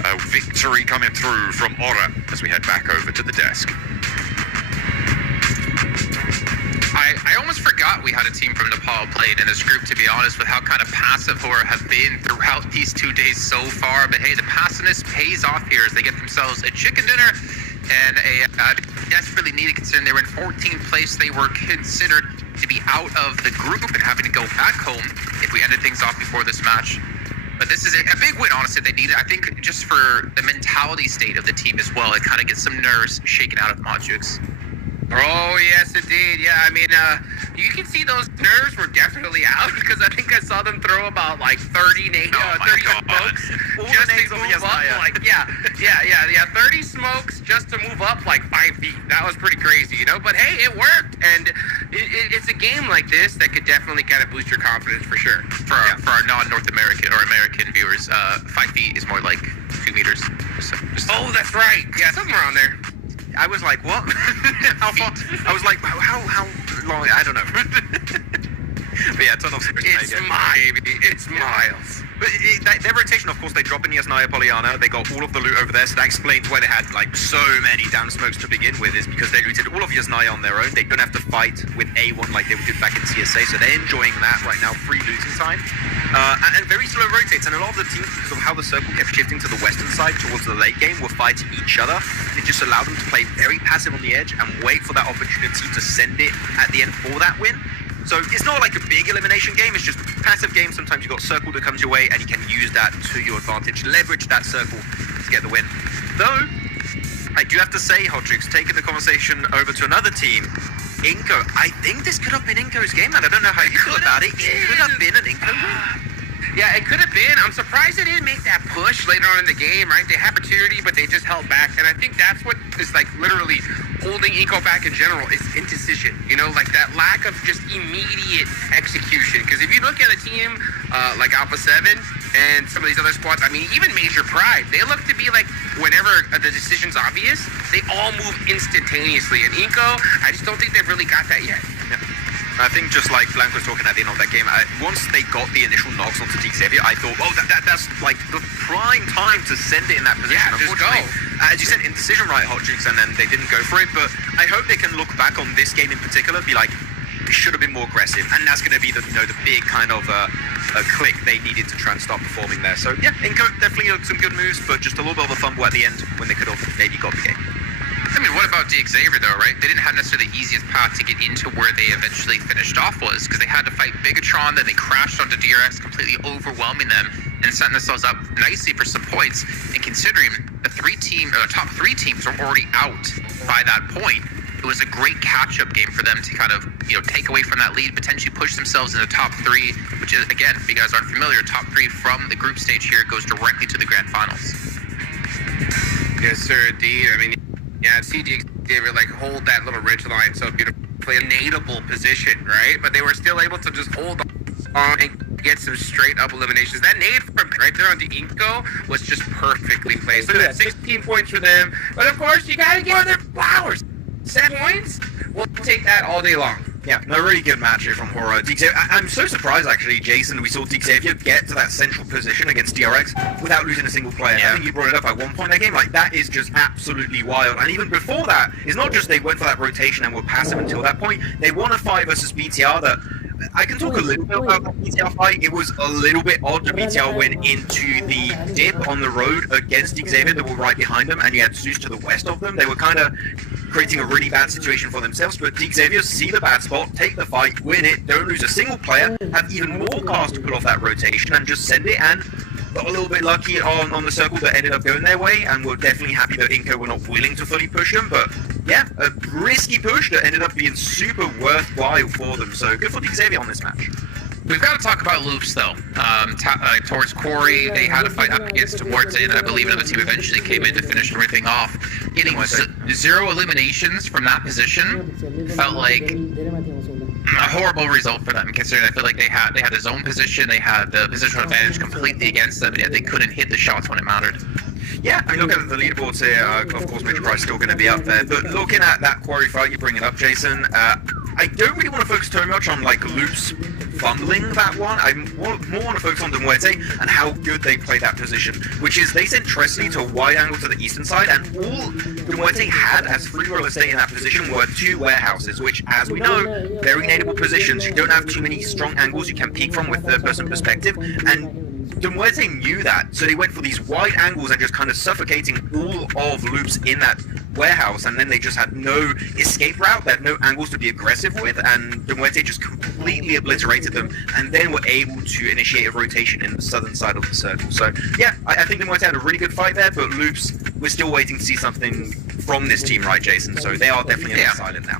a victory coming through from Aura as we head back over to the desk. I almost forgot we had a team from Nepal playing in this group, to be honest, with how kind of passive Aura have been throughout these 2 days so far. But hey, the passiveness pays off here as they get themselves a chicken dinner and a desperately needed, considering they were in 14th place. They were considered to be out of the group and having to go back home if we ended things off before this match. But this is a big win, honestly, they needed. I think just for the mentality state of the team as well, it kind of gets some nerves shaken out of Modjux. Oh, yes, indeed. Yeah, I mean, you can see those nerves were definitely out because I think I saw them throw about like 30 smokes just to move up. Like, yeah, 30 smokes just to move up like 5 feet. That was pretty crazy, you know? But hey, it worked. And it's a game like this that could definitely kind of boost your confidence for sure. For our non-North American or American viewers, 5 feet is more like 2 meters. Oh, that's right. Yeah, somewhere around there. I was like, what? How far? I was like, how long? I don't know. But yeah, ton of It's miles. But their rotation, of course, they drop in Yasnaya Polyana. They got all of the loot over there, so that explains why they had like so many down smokes to begin with, is because they looted all of Yasnaya on their own. They don't have to fight with A1 like they did back in CSA, so they're enjoying that right now, free looting time. And very slow rotates, and a lot of the teams, because of how the circle kept shifting to the western side towards the late game, were fighting each other. It just allowed them to play very passive on the edge and wait for that opportunity to send it at the end for that win. So it's not like a big elimination game, it's just a passive game. Sometimes you've got circle that comes your way and you can use that to your advantage, leverage that circle to get the win. Though, I do have to say, Hotrix, taking the conversation over to another team, Inco, I think this could have been Inco's game, man. I don't know how you feel about it. It could have been an Inco win. Yeah, it could have been. I'm surprised they didn't make that push later on in the game, right? They had opportunity, but they just held back. And I think that's what is like literally holding Inco back in general is indecision. You know, like that lack of just immediate execution. Because if you look at a team like Alpha 7 and some of these other squads, I mean, even Major Pride, they look to be like whenever the decision's obvious, they all move instantaneously. And Inco, I just don't think they've really got that yet. Yeah. I think just like Blank was talking at the end of that game, once they got the initial knocks onto DXavier, I thought, oh, that's like the prime time to send it in that position. Yeah, just go. As you said, indecision, right, Hotchix, and then they didn't go for it. But I hope they can look back on this game in particular, be like, we should have been more aggressive, and that's going to be the the big kind of a click they needed to try and start performing there. So yeah, Inco definitely some good moves, but just a little bit of a fumble at the end when they could have maybe got the game. I mean, what about DXavier though, right? They didn't have necessarily the easiest path to get into where they eventually finished off was, because they had to fight Bigatron, then they crashed onto DRX, completely overwhelming them and setting themselves up nicely for some points. And considering the top three teams were already out by that point, it was a great catch-up game for them to kind of take away from that lead, potentially push themselves into top 3, which is, again, if you guys aren't familiar, top 3 from the group stage here goes directly to the grand finals. Yes, sir, indeed. I mean, yeah, CG David hold that little ridge line so beautifully, a nadeable position, right? But they were still able to just hold on and get some straight up eliminations. That nade from right there on the Inko was just perfectly placed. Look at that, 16 points for them. But of course, you gotta give them flowers. 7 points? We'll take that all day long. Yeah, no, really good match here from Horror. I'm so surprised, actually, Jason, we saw Xavier get to that central position against DRX without losing a single player. Yeah. I think you brought it up at one point in that game. That is just absolutely wild. And even before that, it's not just they went for that rotation and were passive until that point. They won a fight versus BTR that I can talk a little bit about that BTR fight. It was a little bit odd that BTR went into the dip on the road against Xavier that were right behind them, and you had Zeus to the west of them. They were kind of creating a really bad situation for themselves, but Xavier see the bad spot, take the fight, win it, don't lose a single player, have even more cars to pull off that rotation and just send it, and got a little bit lucky on the circle that ended up going their way, and we're definitely happy that Inco were not willing to fully push them, but yeah, a risky push that ended up being super worthwhile for them, so good for Xavier on this match. We've got to talk about loops, though. Towards Corey, they had a fight up against Muerte, and I believe another team eventually came in to finish everything off. Getting 0 eliminations from that position felt like a horrible result for them, considering I feel like they had the zone position, they had the positional advantage completely against them, and yet they couldn't hit the shots when it mattered. Yeah, I mean, look at the leaderboards here. Of course, Major Price still going to be up there. But looking at that Quarry fight, you bring it up, Jason. I don't really want to focus too much on Loops fumbling that one. I more want to focus on Muerte and how good they played that position, which is they sent Tresley to a wide angle to the eastern side, and all Muerte had as free real estate in that position were 2 warehouses, which, as we know, very nadeable positions. You don't have too many strong angles you can peek from with third-person perspective, and Muerte knew that, so they went for these wide angles and just kind of suffocating all of Loops in that warehouse, and then they just had no escape route, they had no angles to be aggressive with, and Muerte just completely obliterated them, and then were able to initiate a rotation in the southern side of the circle. So yeah, I think Muerte had a really good fight there, but Loops, we're still waiting to see something from this team, right, Jason? So they are definitely on the silent now.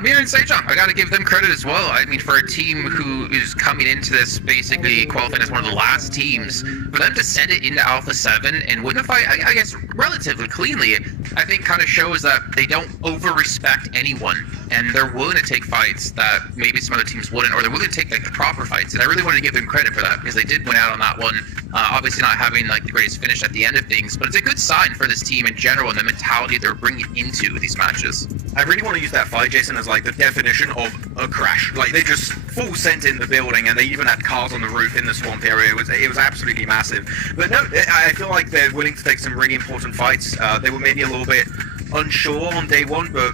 Mir and Sejong, I got to give them credit as well. I mean, for a team who is coming into this basically qualifying as one of the last teams, for them to send it into Alpha 7 and win the fight, I guess, relatively cleanly, I think kind of shows that they don't over-respect anyone, and they're willing to take fights that maybe some other teams wouldn't, or they're willing to take the proper fights, and I really wanted to give them credit for that, because they did win out on that one, obviously not having the greatest finish at the end of things, but it's a good sign for this team in general and the mentality they're bringing into these matches. I really want to use that fight, Jason, as the definition of a crash. They just full sent in the building, and they even had cars on the roof in the swamp area. It was absolutely massive. But no, I feel like they're willing to take some really important fights. They were maybe a little bit unsure on day 1, but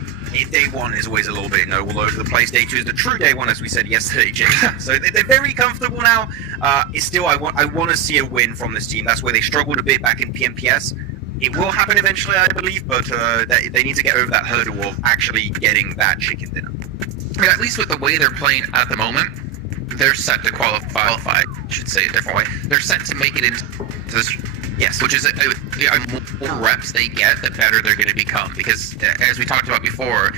day 1 is always a little bit all over the place. Day 2 is the true day 1, as we said yesterday, Jason. So they're very comfortable now. It's still, I want to see a win from this team. That's where they struggled a bit back in PMPS. It will happen eventually, I believe, but they need to get over that hurdle of actually getting that chicken dinner. I mean, at least with the way they're playing at the moment, they're set to qualify, I should say it a different way. They're set to make it into this, yes, which is the more reps they get, the better they're going to become. Because as we talked about before,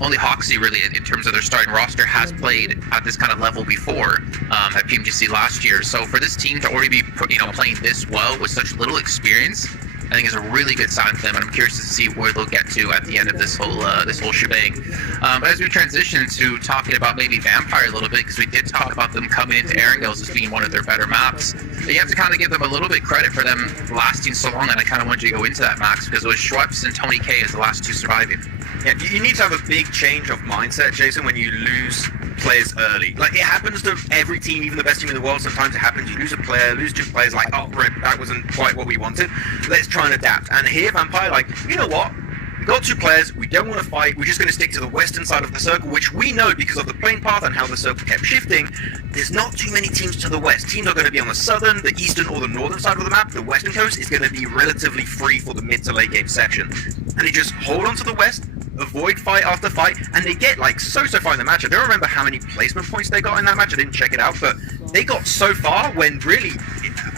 only Hoxie really, in terms of their starting roster, has played at this kind of level before at PMGC last year. So for this team to already be playing this well with such little experience, I think is a really good sign for them, and I'm curious to see where they'll get to at the end of this whole shebang. As we transition to talking about maybe Vampire a little bit, because we did talk about them coming into Erangels as being one of their better maps, but you have to kind of give them a little bit credit for them lasting so long, and I kind of wanted you to go into that, Max, because it was Schweppes and Tony K as the last 2 surviving. Yeah, you need to have a big change of mindset, Jason, when you lose players early. It happens to every team, even the best team in the world. Sometimes it happens, you lose a player, lose 2 players, oh, rip, that wasn't quite what we wanted. Let's try and adapt. And here, Vampire, you know what? We got 2 players, we don't want to fight, we're just going to stick to the western side of the circle, which we know because of the playing path and how the circle kept shifting. There's not too many teams to the west. Teams are going to be on the southern, the eastern, or the northern side of the map. The western coast is going to be relatively free for the mid to late game section. And they just hold on to the west, avoid fight after fight, and they get so far in the match. I don't remember how many placement points they got in that match. I didn't check it out, but they got so far when really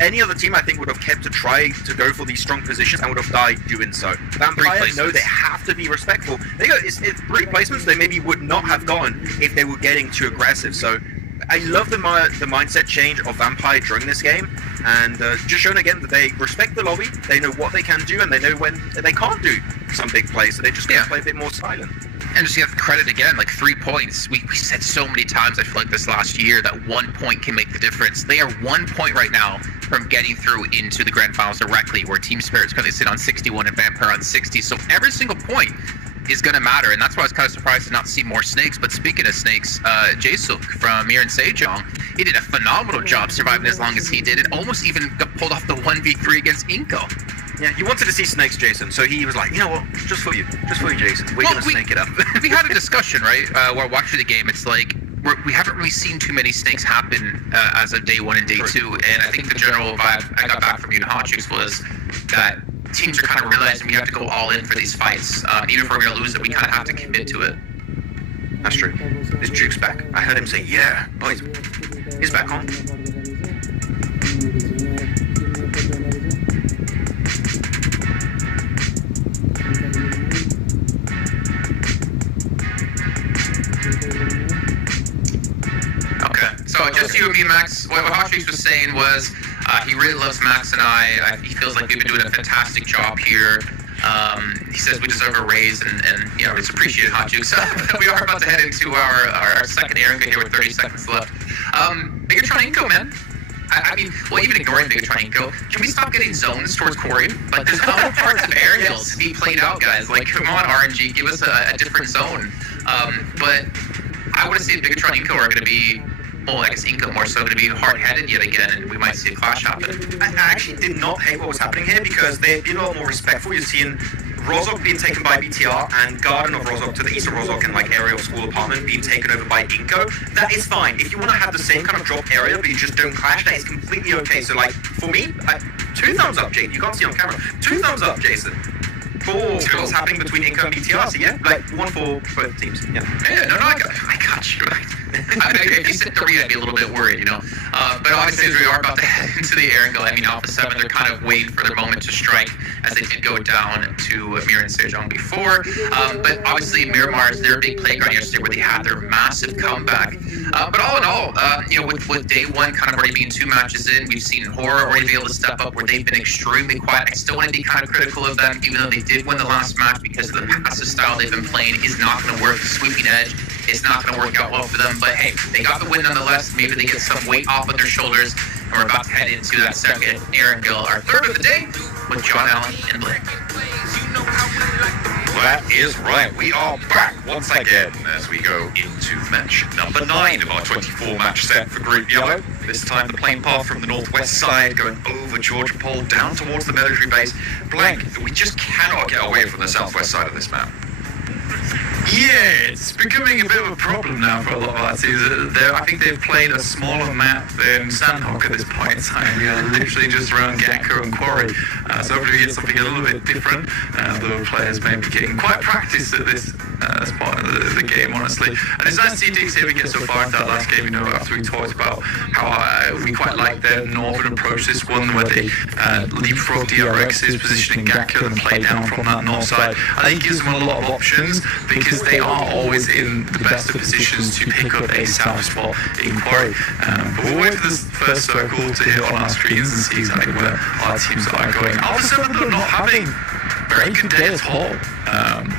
Any other team, I think, would have kept to try to go for these strong positions and would have died doing so. Vampire know they have to be respectful. They go, it's 3 placements they maybe would not have gotten if they were getting too aggressive. So I love the mindset change of Vampire during this game, and just showing again that they respect the lobby, they know what they can do, and they know when they can't do some big plays, so they just gotta play a bit more silent. And just give credit again, like 3 points. We said so many times, I feel like this last year, that 1 point can make the difference. They are 1 point right now from getting through into the grand finals directly, where Team Spirit's going to sit on 61 and Vampire on 60. So every single point is going to matter, and that's why I was kind of surprised to not see more snakes. But speaking of snakes, Jae-suk from Mir and Sejong, he did a phenomenal job surviving as long as he did. It almost even got pulled off the 1v3 against Inko. Yeah, you wanted to see snakes, Jason, so he was like, you know what, just for you, Jason, we're gonna snake it up. We had a discussion, right, while watching the game. It's like, we haven't really seen too many snakes happen as of day 1 and day 2, and I think the general vibe I got back from you and Hotjuice was that teams are kind of realizing we have to go all in for these fights. Even if we're going to lose it, we kind of have to commit to it. That's true. Is Juke's back? I heard him say, yeah. Oh, he's back on. Okay, so just you and me, Max, what Hotjuice was saying was he really loves Max and I. He feels like we've been doing a fantastic job here. He says we deserve a raise, and you know, it's appreciated, Hotjuice. We are about to head into our second area here with 30 seconds left. Bigatron Inko, man. I mean, well, even ignoring Bigatron Inko, can we stop getting zones towards Corey? Like, there's other parts of aerials to be played out, guys. Like, come on, RNG, give us a different zone. But I would say Bigatron Inko are going to be, well, I guess Inko more so, going to be hard-headed yet again, and we might see a clash happen. I actually did not hate what was happening here, because they've been a lot more respectful. You're seeing Rozok being taken by BTR, and Garden of Rozok to the east of Rozok and like aerial school apartment being taken over by Inko. That is fine. If you want to have the same kind of drop area, but you just don't clash, that is completely okay. So like, for me, 2 thumbs up, Jake. You can't see on camera. 2 thumbs up, Jason. For what's happening between Inko and BTR, so yeah, like 1 for both teams. Yeah, no, I got you. If you said 3, I'd be a little bit worried, you know. But obviously, as we are about to head into the air and go, I mean, Alpha 7, they're kind of waiting for their moment to strike, as they did go down to Mir and Sejong before. But obviously, Miramar's their big playground yesterday, where they had their massive comeback. But all in all, you know, with day 1 kind of already being 2 matches in, we've seen Horror already be able to step up, where they've been extremely quiet. I still want to be kind of critical of them, even though they did win the last match, because of the passive style they've been playing is not going to work. The sweeping edge is not going to work out well for them. But hey, they got the win nonetheless. Maybe they get some weight off of their shoulders, and we're about to head into that second Aaron Gill, our third of the day, with John Allen and Blake. That is right. We are back once again as we go into match number 9 of our 24-match set for Group Yellow. This time the plane path from the northwest side going over Georgia Pole down towards the military base. Blank, we just cannot get away from the southwest side of this map. Yeah, it's becoming a bit of a problem now for a lot of our teams. I think they've played a smaller map than Sandhawk at this point in time. Literally just around Gecko and Quarry. So hopefully we get something a little bit different. The players may be getting quite practiced at this part of the game, honestly. And it's nice to see DXAV get so far into that last game, you know, after we talked about how we quite like their northern approach, this one where they leapfrog DRX's positioning Gecko and play down from that north side. I think it gives them a lot of options, because they are always in the best of positions to pick up a south spot in Quarry. But we'll wait for this first circle to hit on our screens and see exactly where our teams are going. Alpha 7, though, not having a very good day at all.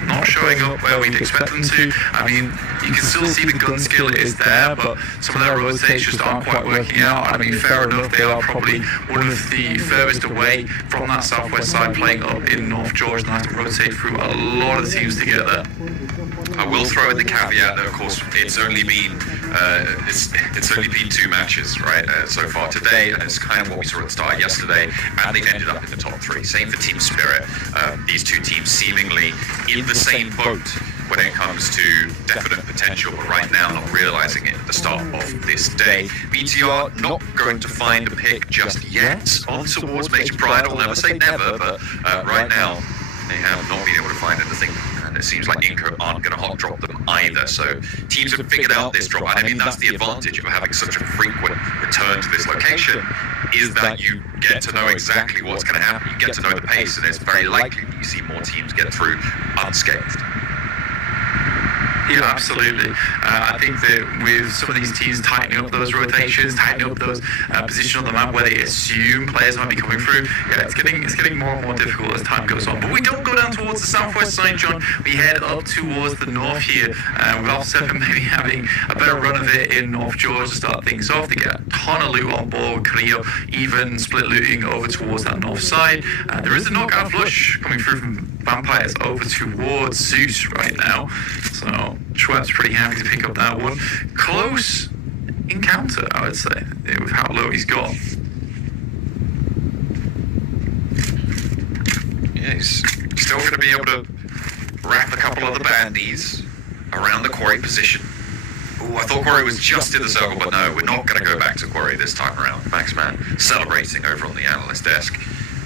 Not showing up where we'd expect them to. I mean, you can still see the gun skill is there, but some of their rotates just aren't quite working out. I mean, fair enough, they are probably one of the furthest away from that southwest side, playing up in North Georgia, and have to rotate through a lot of the teams to get there. I will throw in the caveat that, of course, it's only been 2 matches, right, so far today, and it's kind of what we saw at the start yesterday, and they've ended up in the top 3. Same for Team Spirit. These 2 teams seemingly in the same boat when it comes to definite potential, but right now not realizing it at the start of this day. BTR not going to find a pick just yet on towards Major Pride. I'll never say never, but right now They have not been able to find anything, and it seems like Inco aren't going to hot drop them either. So teams have figured out this drop, and I mean that's the advantage of having such a frequent return to this location, is that you get to know exactly what's going to happen. You get to know the pace, and it's very likely that you see more teams get through unscathed. Yeah, absolutely. I think that with some of these teams tightening up those rotations, tightening up those positions on the map where they assume players might be coming through, yeah, it's getting more and more difficult as time goes on. But we don't go down towards the southwest side, John. We head up towards the north here, with Off7 maybe having a better run of it in North Georgia to start things off. They get a ton of loot on board, Creo even split looting over towards that north side. There is a knockout flush coming through from Vampires over towards Zeus right now. So Schwepp's pretty happy to pick up that one. Close encounter, I would say, with how low he's got. Yeah, he's still going to be able to wrap a couple of the bandies around the quarry position. Ooh, I thought quarry was just in the circle, but no, we're not going to go back to quarry this time around. Maxman celebrating over on the analyst desk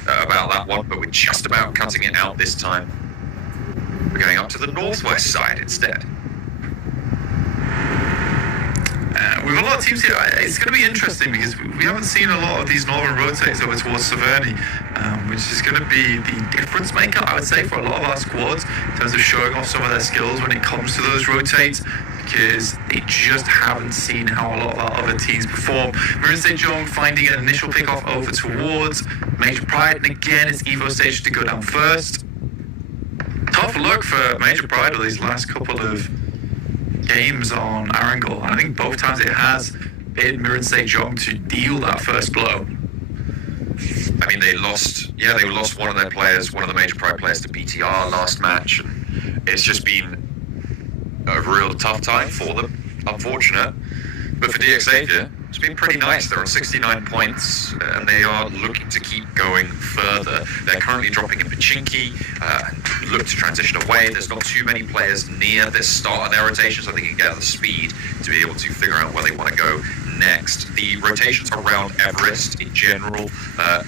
about that one, but we're just about cutting it out this time. We're going up to the northwest side instead. With a lot of teams here, it's going to be interesting because we haven't seen a lot of these northern rotates over towards Severny, which is going to be the difference maker, I would say, for a lot of our squads in terms of showing off some of their skills when it comes to those rotates, because they just haven't seen how a lot of our other teams perform. Marin St. John finding an initial pickoff over towards Major Pride, and again, it's Evo stage to go down first. Tough luck for Major Pride with these last couple of games on Arangel. I think both times it has been Marin St. John to deal that first blow. I mean, they lost one of their players, one of the Major Pride players, to BTR last match, and it's just been a real tough time for them. Unfortunate. But for DX Xavier, it's been pretty nice. They're on 69 points, and they are looking to keep going further. They're currently dropping in Pachinki, and look to transition away. There's not too many players near this start of their rotation, so they can get the speed to be able to figure out where they want to go next. The rotations around Everest in general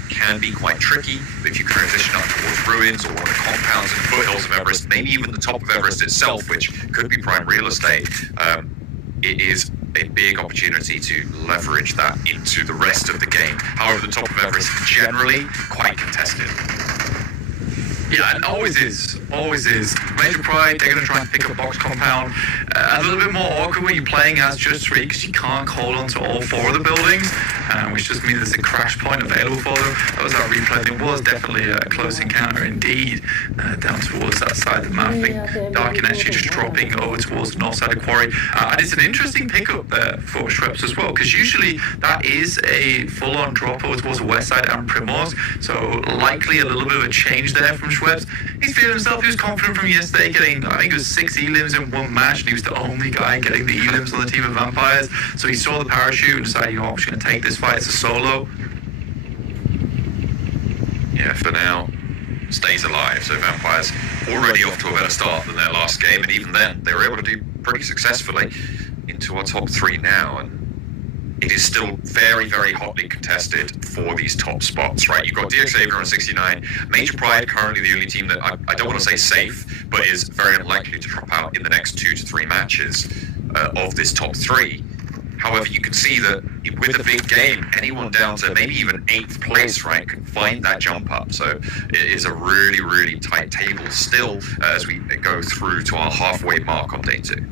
can be quite tricky. If you transition up towards ruins or one of the compounds and foothills of Everest, maybe even the top of Everest itself, which could be prime real estate, it is a big opportunity to leverage that into the rest of the game. However, the top of Everest generally quite contested. Yeah, and always is. Major Pride, they're going to try and pick a box compound. A little bit more awkward when you're playing as just three because you can't hold on to all four of the buildings, which just means there's a crash point available for them. That was our replay. It was definitely a close encounter indeed, down towards that side of the map. I think Darkin actually just dropping over towards the north side of Quarry. And it's an interesting pickup there for Schweppes as well, because usually that is a full-on drop over towards the west side and Primors, so likely a little bit of a change there from Schweppes. He's feeling himself. He was confident from yesterday, getting, I think it was 6 elims in one match, and he was the only guy getting the elims on the team of Vampires. So he saw the parachute and decided, you know, I'm just going to take this fight as a solo. Yeah, for now, stays alive. So Vampires already off to a better start than their last game, and even then, they were able to do pretty successfully into our top three now. And it is still very, very hotly contested for these top spots, right? You've got DX Xavier on 69. Major Pride currently the only team that I don't want to say safe, but is very unlikely to drop out in the next 2 to 3 matches of this top three. However, you can see that with a big game, anyone down to maybe even 8th place, right, can find that jump up. So it is a really, really tight table still as we go through to our halfway mark on day 2.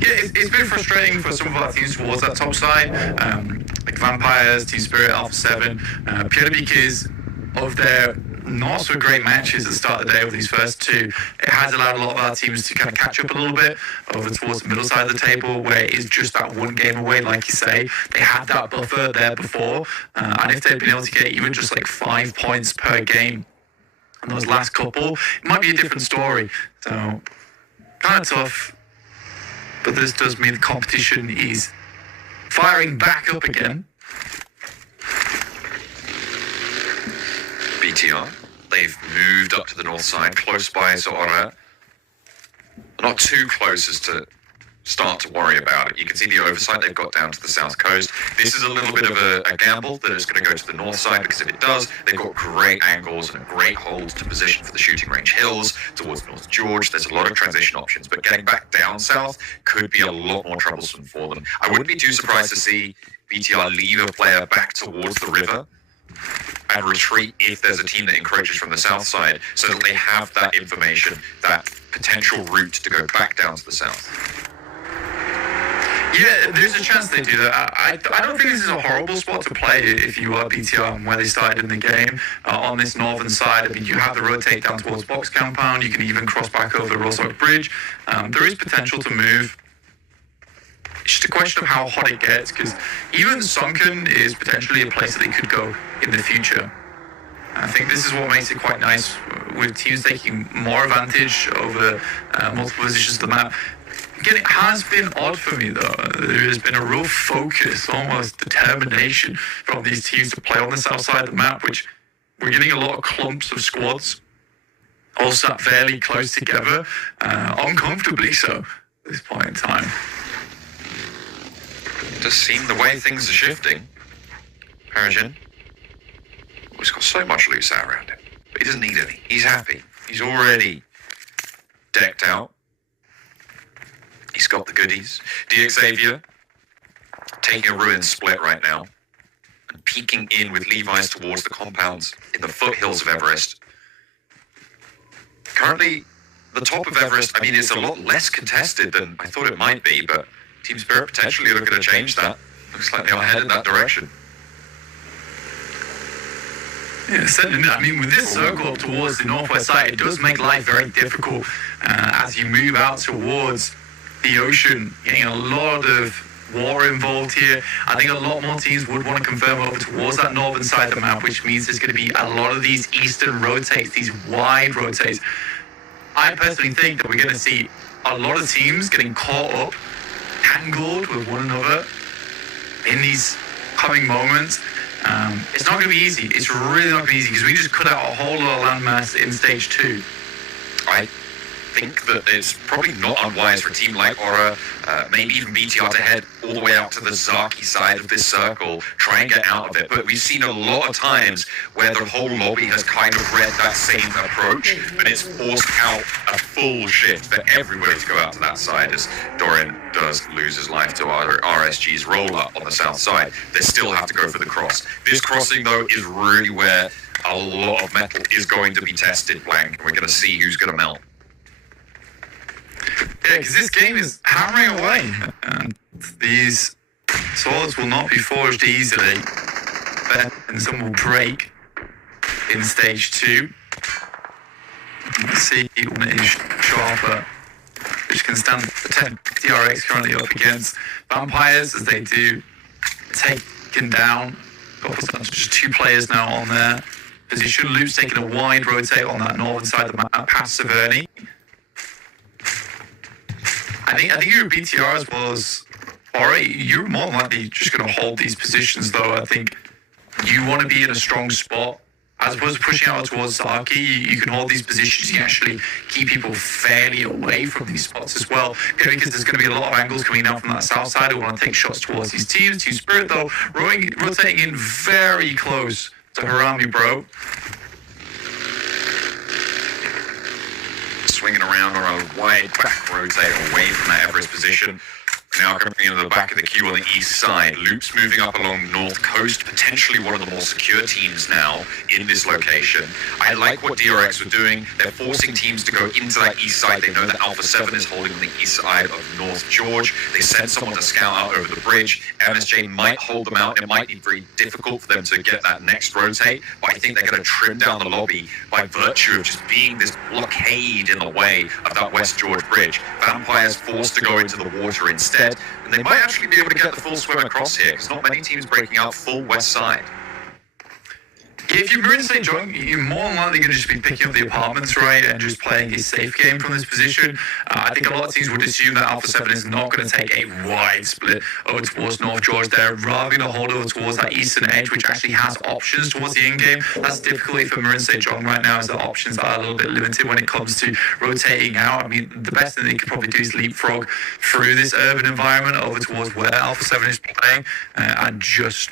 Yeah, it's been frustrating for some of our teams towards that top side, like Vampires, Team Spirit, Alpha 7, purely because of their not so great matches at the start of the day with these first two. It has allowed a lot of our teams to kind of catch up a little bit over towards the middle side of the table, where it is just that one game away, like you say. They had that buffer there before, and if they'd been able to get even just like 5 points per game in those last couple, it might be a different story. So, kind of tough. But this does mean the competition is firing back up again. BTR, they've moved up to the north side, close by Zohara. Not too close as to start to worry about it. You can see the oversight they've got down to the south coast. This is a little bit of a gamble that it's going to go to the north side, because if it does, they've got great angles and great holes to position for the shooting range hills towards North George. There's a lot of transition options, but getting back down south could be a lot more troublesome for them. I wouldn't be too surprised to see BTR leave a player back towards the river and retreat if there's a team that encroaches from the south side, so that they have that information, that potential route to go back down to the south. Yeah, there's a chance they do that. I don't think this is a horrible spot to play if you are BTR and where they started in the game. On this northern side, I mean, you have the rotate down towards Box Compound. You can even cross back over the Rostock Bridge. There is potential to move. It's just a question of how hot it gets, because even Sunken is potentially a place that they could go in the future. I think this is what makes it quite nice, with teams taking more advantage over multiple positions of the map. Again, it has been odd for me, though. There has been a real focus, almost determination from these teams to play on the south side of the map, which we're getting a lot of clumps of squads, all sat fairly close together, uncomfortably so at this point in time. It does seem the way things are shifting. Persian, he's got so much loose out around him, but he doesn't need any. He's happy. He's already decked out. He's got the goodies. Xavier taking a ruined split right now and peeking in with Levi's towards the compounds in the foothills of Everest. Currently, the top of Everest, I mean, it's a lot less contested than I thought it might be, but Team Spirit potentially looking to change that. Looks like they are headed that direction. Yeah, certainly. I mean, with this circle towards the northwest side, it does make life very difficult as you move out towards the ocean, getting a lot of war involved here. I think a lot more teams would want to confirm over towards that northern side of the map, which means there's going to be a lot of these eastern rotates, these wide rotates. I personally think that we're going to see a lot of teams getting caught up, tangled with one another in these coming moments. It's not going to be easy. It's really not going to be easy, because we just cut out a whole lot of landmass in stage 2. I think that it's probably not unwise for a team like Aura, maybe even BTR, to head all the way out to the Zaki side of this circle, try and get out of it. But we've seen a lot of times where the whole lobby has kind of read that same approach, but it's forced out a full shift for everybody to go out to that side, as Dorian does lose his life to our RSG's roll-up on the south side. They still have to go for the cross. This crossing, though, is really where a lot of metal is going to be tested, Blank. We're going to see who's going to melt. Yeah, because this game is hammering away. These swords will not be forged easily, and some will break in stage 2. Let's see when it is sharper, which can stand the 10 DRX currently up against vampires as they do taken down. Just 2 players now on their position. Luke's taking a wide rotate on that northern side of the map past Severny. I think you're BTR as well as Aura. You're more than likely just going to hold these positions, though. I think you want to be in a strong spot. As opposed to pushing out towards Zaki, you can hold these positions. You can actually keep people fairly away from these spots as well, because there's going to be a lot of angles coming down from that south side who want to take shots towards these teams. Team Spirit, though, rotating in very close to Harami, bro. Swinging around on a wide back rotate away from that Everest position. Now coming into the back of the queue on the east side. Loops moving up along north coast, potentially one of the more secure teams now in this location. I like what DRX are doing. They're forcing teams to go into that east side. They know that Alpha 7 is holding on the east side of North George. They sent someone to scout out over the bridge. MSJ might hold them out. It might be very difficult for them to get that next rotate, but I think they're going to trim down the lobby by virtue of just being this blockade in the way of that West George bridge. Vampires forced to go into the water instead. And they might actually be able to get the full swim across here, because not many teams breaking out full west side. If you're in St. John, you're more than likely going to just be picking up the apartments, right, and just playing a safe game from this position. I think a lot of teams would assume that Alpha 7 is not going to take a wide split over towards North George. They're rather going to hold over towards that eastern edge, which actually has options towards the in-game. That's difficulty for Marin St. John right now, is the options are a little bit limited when it comes to rotating out. I mean, the best thing they could probably do is leapfrog through this urban environment over towards where Alpha 7 is playing and just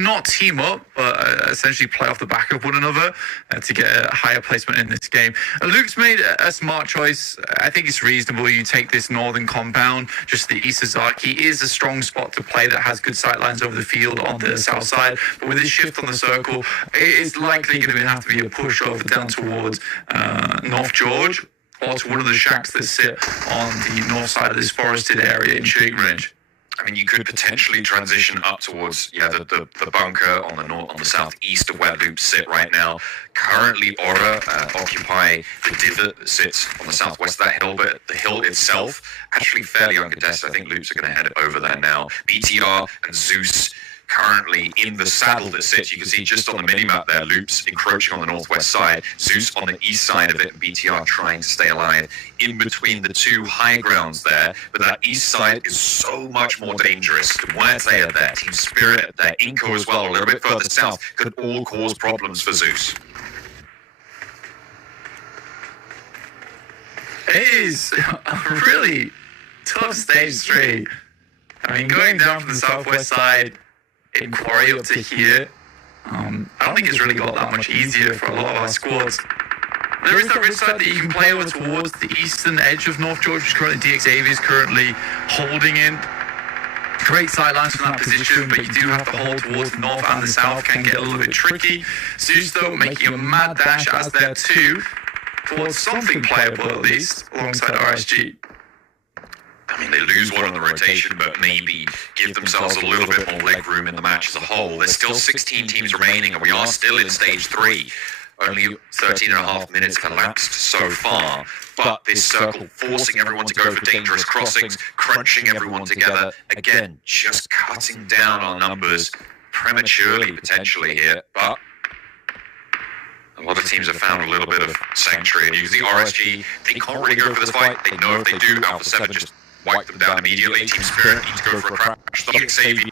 not team up, but essentially play off the back of one another to get a higher placement in this game. Luke's made a smart choice. I think it's reasonable. You take this northern compound, just the Isazaki is a strong spot to play that has good sight lines over the field on the south side. But with this shift on the circle, it is likely going to have to be a push over down towards North George or to one of the shacks that sit on the north side of this forested area in shooting range. I mean, you could potentially transition up towards the bunker on the southeast of where Loops sit right now. Currently, Aura occupy the divot that sits on the southwest of that hill, but the hill itself actually fairly uncontested. I think Loops are going to head over there now. BTR and Zeus currently in the saddle that sits. You can see just on the minimap there, Loops encroaching on the northwest side, Zeus on the east side of it, and BTR trying to stay alive in between the two high grounds there. But that east side is so much more dangerous. Muerte are there, Team Spirit are there, Inco as well, a little bit further south, could all cause problems for Zeus. It is a really tough stage 3. I mean, going down from the southwest side in Quarry up to here, I don't think it's really got that much easier for a lot of our squads. There is that ridge side that you can play over towards the eastern edge of North George, which currently DXAV is currently holding in. Great sight lines from that position, but you do have to hold towards the north and the south, can get a little bit tricky. Zeus, though, making a mad dash as there too, towards something playable at least, alongside RSG. I mean, they lose one on the rotation, but maybe give themselves a little bit more leg room in the match as a whole. There's still 16 teams remaining, and we are still in stage 3. Only 13 and a half minutes have elapsed so far, but this circle forcing everyone to go for dangerous crossings, crunching everyone together, again, just cutting down our numbers prematurely, potentially here, but a lot of teams have found a little bit of sanctuary and use the RSG. They can't really go for this fight. They know if they do, Alpha 7 just wipe them down immediately. Team Spirit needs to go for a crash. The Xavier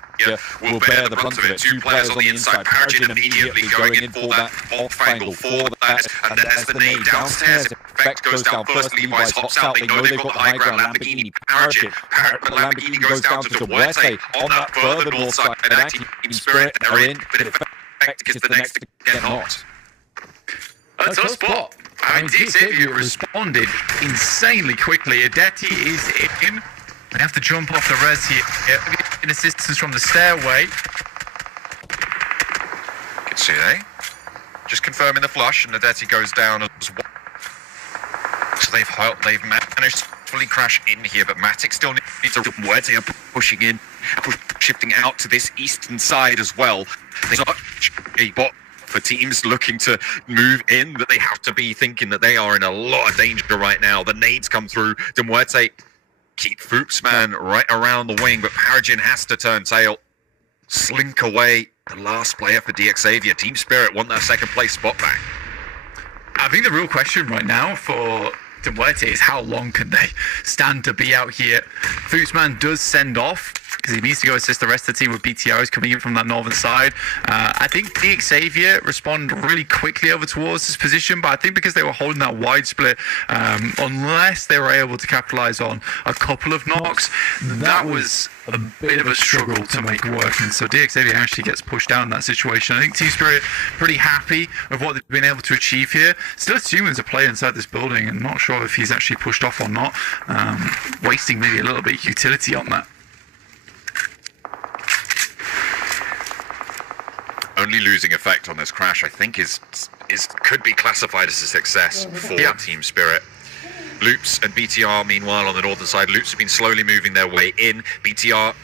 will bear the brunt of it. 2 players on the inside. Paragin immediately going in for that off angle, for that. And there's the nade downstairs. Effect goes down first. Levi's hops out. They know they've got the high ground. Lamborghini, Paragin. But Lamborghini goes down to Duarte on that further north side. And Team Spirit, they're in. But Effect gets the next to get knocked. A tough spot. I mean, DXAV responded insanely quickly. Adetti is in. They have to jump off the res here. In assistance from the stairway. Kitsune just confirming the flush, and Adetti goes down as well. So they've managed to fully crash in here, but Matic still needs to Muerte are pushing in, shifting out to this eastern side as well. There's a bot for teams looking to move in, that they have to be thinking that they are in a lot of danger right now. The nades come through. Muerte keep Foopsman right around the wing, but Paragin has to turn tail. Slink away. The last player for DXAV. Team Spirit want their second place spot back. I think the real question right now for Muerte is how long can they stand to be out here. Foopsman does send off because he needs to go assist the rest of the team with BTRs coming in from that northern side. I think DXAV respond really quickly over towards this position, but I think because they were holding that wide split, unless they were able to capitalize on a couple of knocks, that was a bit of a struggle to make work. And so DXAV actually gets pushed down in that situation. I think Team Spirit pretty happy with what they've been able to achieve here. Still assuming there's a player inside this building and not sure if he's actually pushed off or not. Wasting maybe a little bit of utility on that. Only losing Effect on this crash, I think, is could be classified as a success for Team Spirit. Loops and BTR, meanwhile, on the northern side, Loops have been slowly moving their way in. BTR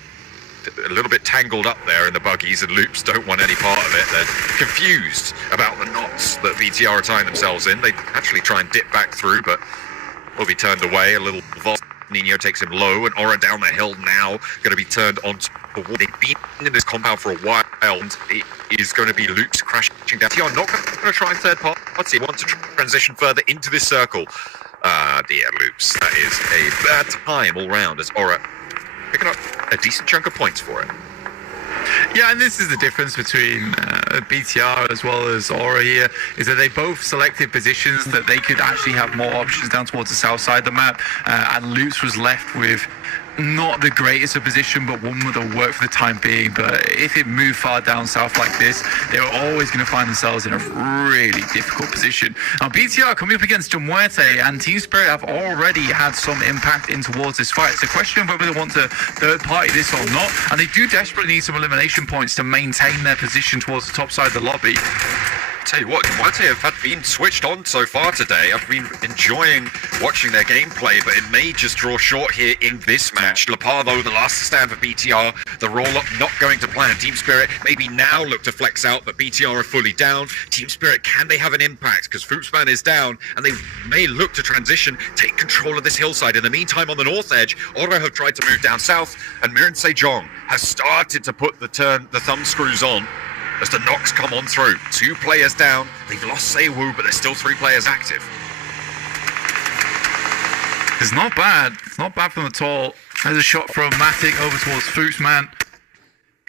a little bit tangled up there in the buggies, and Loops don't want any part of it. They're confused about the knots that BTR are tying themselves in. They actually try and dip back through, but will be turned away. A little Vol Nino takes him low, and Aura down the hill now, going to be turned on. They've been in this compound for a while. It is going to be loops crashing down. You're not going to try and third party. Want to transition further into this circle. Dear loops. That is a bad time all round as Aura picking up a decent chunk of points for it. Yeah, and this is the difference between BTR as well as Aura here, is that they both selected positions that they could actually have more options down towards the south side of the map, and Loops was left with not the greatest of position, but one that will work for the time being. But if it moved far down south like this, they were always going to find themselves in a really difficult position. Now, BTR coming up against Muerte, and Team Spirit have already had some impact in towards this fight. It's a question of whether they want to third party this or not, and they do desperately need some elimination points to maintain their position towards the top side of the lobby. Tell you what, Muerte have been switched on so far today. I've been enjoying watching their gameplay, but it may just draw short here in this match. Lepar, though, the last to stand for BTR, the roll-up not going to plan. Team Spirit maybe now look to flex out, but BTR are fully down. Team Spirit, can they have an impact? Because Foopsman is down, and they may look to transition, take control of this hillside. In the meantime, on the north edge, Oro have tried to move down south, and Mirin Sejong has started to put the thumb screws on as the knocks come on through. 2 players down. They've lost Seiwu, but there's still 3 players active. It's not bad. It's not bad from them at all. There's a shot from Matic over towards Foopsman.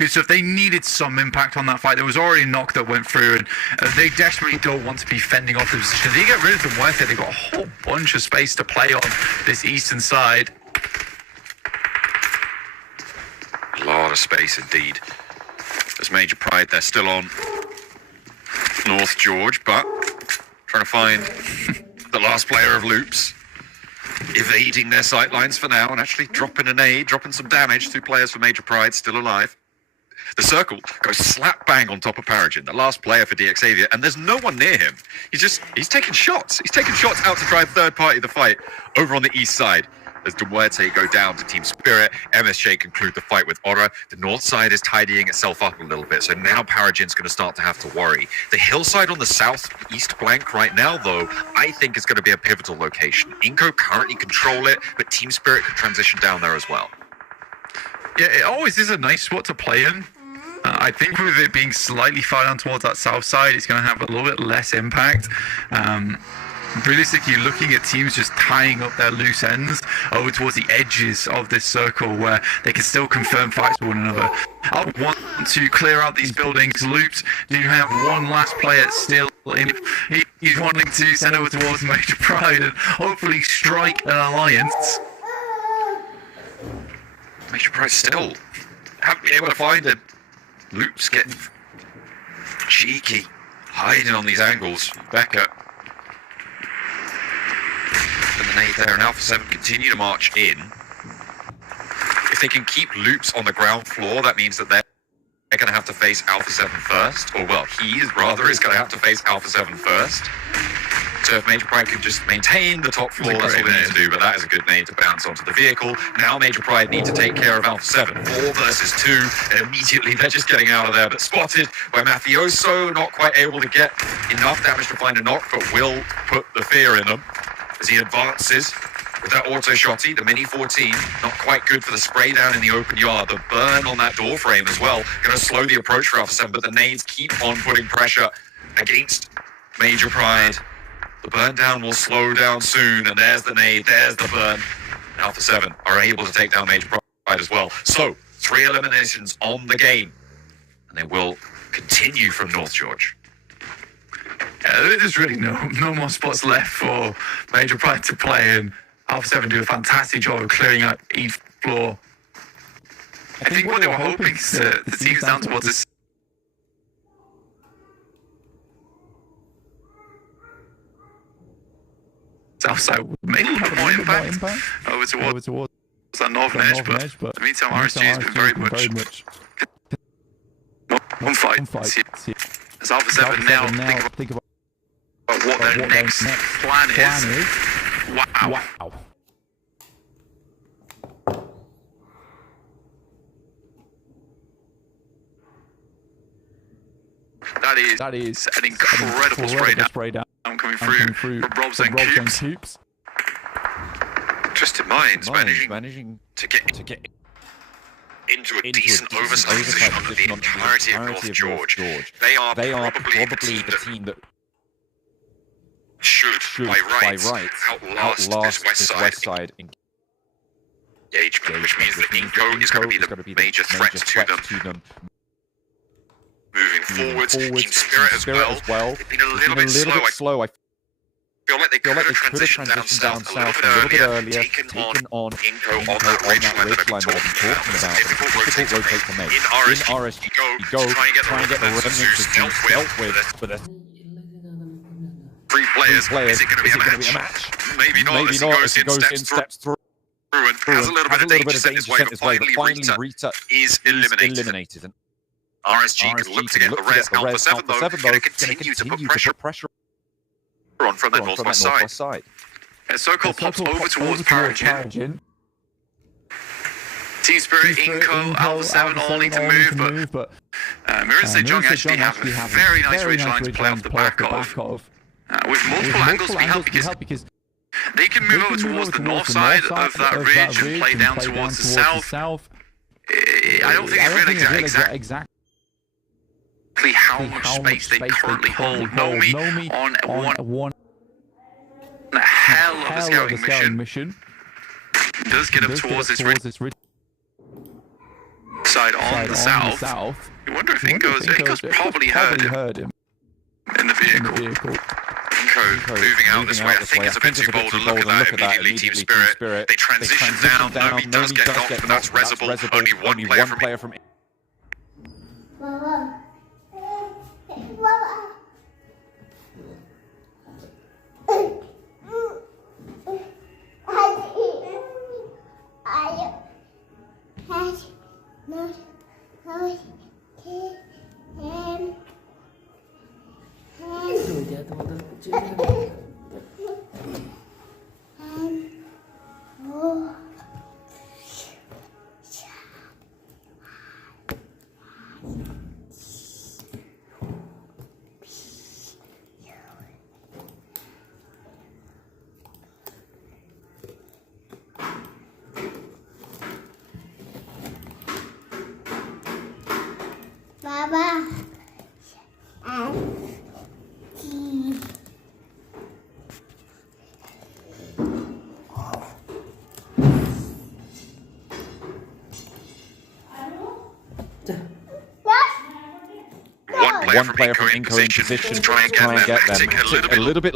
So if they needed some impact on that fight, there was already a knock that went through, and they desperately don't want to be fending off the position. They get rid of the Muerte. They've got a whole bunch of space to play on this eastern side. A lot of space indeed. As Major Pride, they're still on North George, but trying to find the last player of Loops, evading their sight lines for now and actually dropping a nade, dropping some damage. 2 players for Major Pride still alive. The circle goes slap bang on top of Paragin, the last player for DX Xavier, and there's no one near him. He's taking shots. He's taking shots out to try and third party the fight over on the east side. As Muerte go down to Team Spirit, MSJ conclude the fight with Aura. The north side is tidying itself up a little bit, so now Paragin's going to start to have to worry. The hillside on the southeast flank right now, though, I think is going to be a pivotal location. Inco currently control it, but Team Spirit could transition down there as well. Yeah, it always is a nice spot to play in. I think with it being slightly far down towards that south side, it's going to have a little bit less impact. Realistically, looking at teams just tying up their loose ends over towards the edges of this circle where they can still confirm fights with one another. I want to clear out these buildings. Loops do have one last player still in. He's wanting to send over towards Major Pride and hopefully strike an alliance. Major Pride still haven't been able to find him. Loops getting cheeky, hiding on these angles. Becca. And the nade there, and Alpha 7 continue to march in. If they can keep Loops on the ground floor, that means that they're going to have to face Alpha 7 first. Or, well, he is going to have to face Alpha 7 first. So if Major Pride can just maintain the top floor, that's all they need to do, but that is a good nade to bounce onto the vehicle. Now Major Pride need to take care of Alpha 7. 4 versus 2, and immediately they're just getting out of there, but spotted by Mafioso, not quite able to get enough damage to find a knock, but will put the fear in them as he advances with that auto shotty. The Mini 14, not quite good for the spray down in the open yard. The burn on that door frame as well, going to slow the approach for Alpha 7, but the nades keep on putting pressure against Major Pride. The burn down will slow down soon, and there's the nade, there's the burn. Alpha 7 are able to take down Major Pride as well. So, 3 eliminations on the game, and they will continue from North George. Yeah, there's really no more spots left for Major Pride to play, and Alpha 7 do a fantastic job of clearing out each floor. I think what they were hoping is that the teams down towards this south side would maybe have more impact over towards that northern edge, but in the meantime, RSG has been very much one fight. As Alpha 7 now think about what their next plan is. Wow. That is an incredible spray down coming through from Robs and Coops. Twisted Minds managing to get into a decent oversight position under the entirety of North George. They are probably the team that should, by right, outlast this west side engagement, which means that Inco is going to be the major threat to them. Moving forwards, Team Spirit as well. They've been a little bit slow. I feel like they could have transitioned down south a little bit earlier, taken on Inco on that ridge line that I've been talking about. Difficult rotate to make. In RSG, go try and get the remnants who's dealt with it. Three players, is it going to be a match? Maybe not, as he goes in steps through and has a little bit of danger sent his way, but finally Rita is eliminated. RSG can look to get the res. Alpha 7 though, going to continue to put pressure on from the northwest side. And Sokol pops over towards Paragin. Team Spirit, Inco, Alpha 7 all need to move, but Mirror and Sejong actually have a very nice ridge line to play off the back of. With multiple angles to be helped because they can move over towards the north side of that ridge and play down towards the south. I don't think it's really exactly how much space they currently hold. Nomi on one hell of a scouting mission. Does get up towards this ridge side on the south. You wonder if Inco's probably heard him in the vehicle. Inco moving out this way. I think it's a bit too bold to look at that immediately. Team Spirit. They transition down. Nomi does get knocked, but that's Reservoir. Only one player from Baba. One player from Inco in position to try and get them a little bit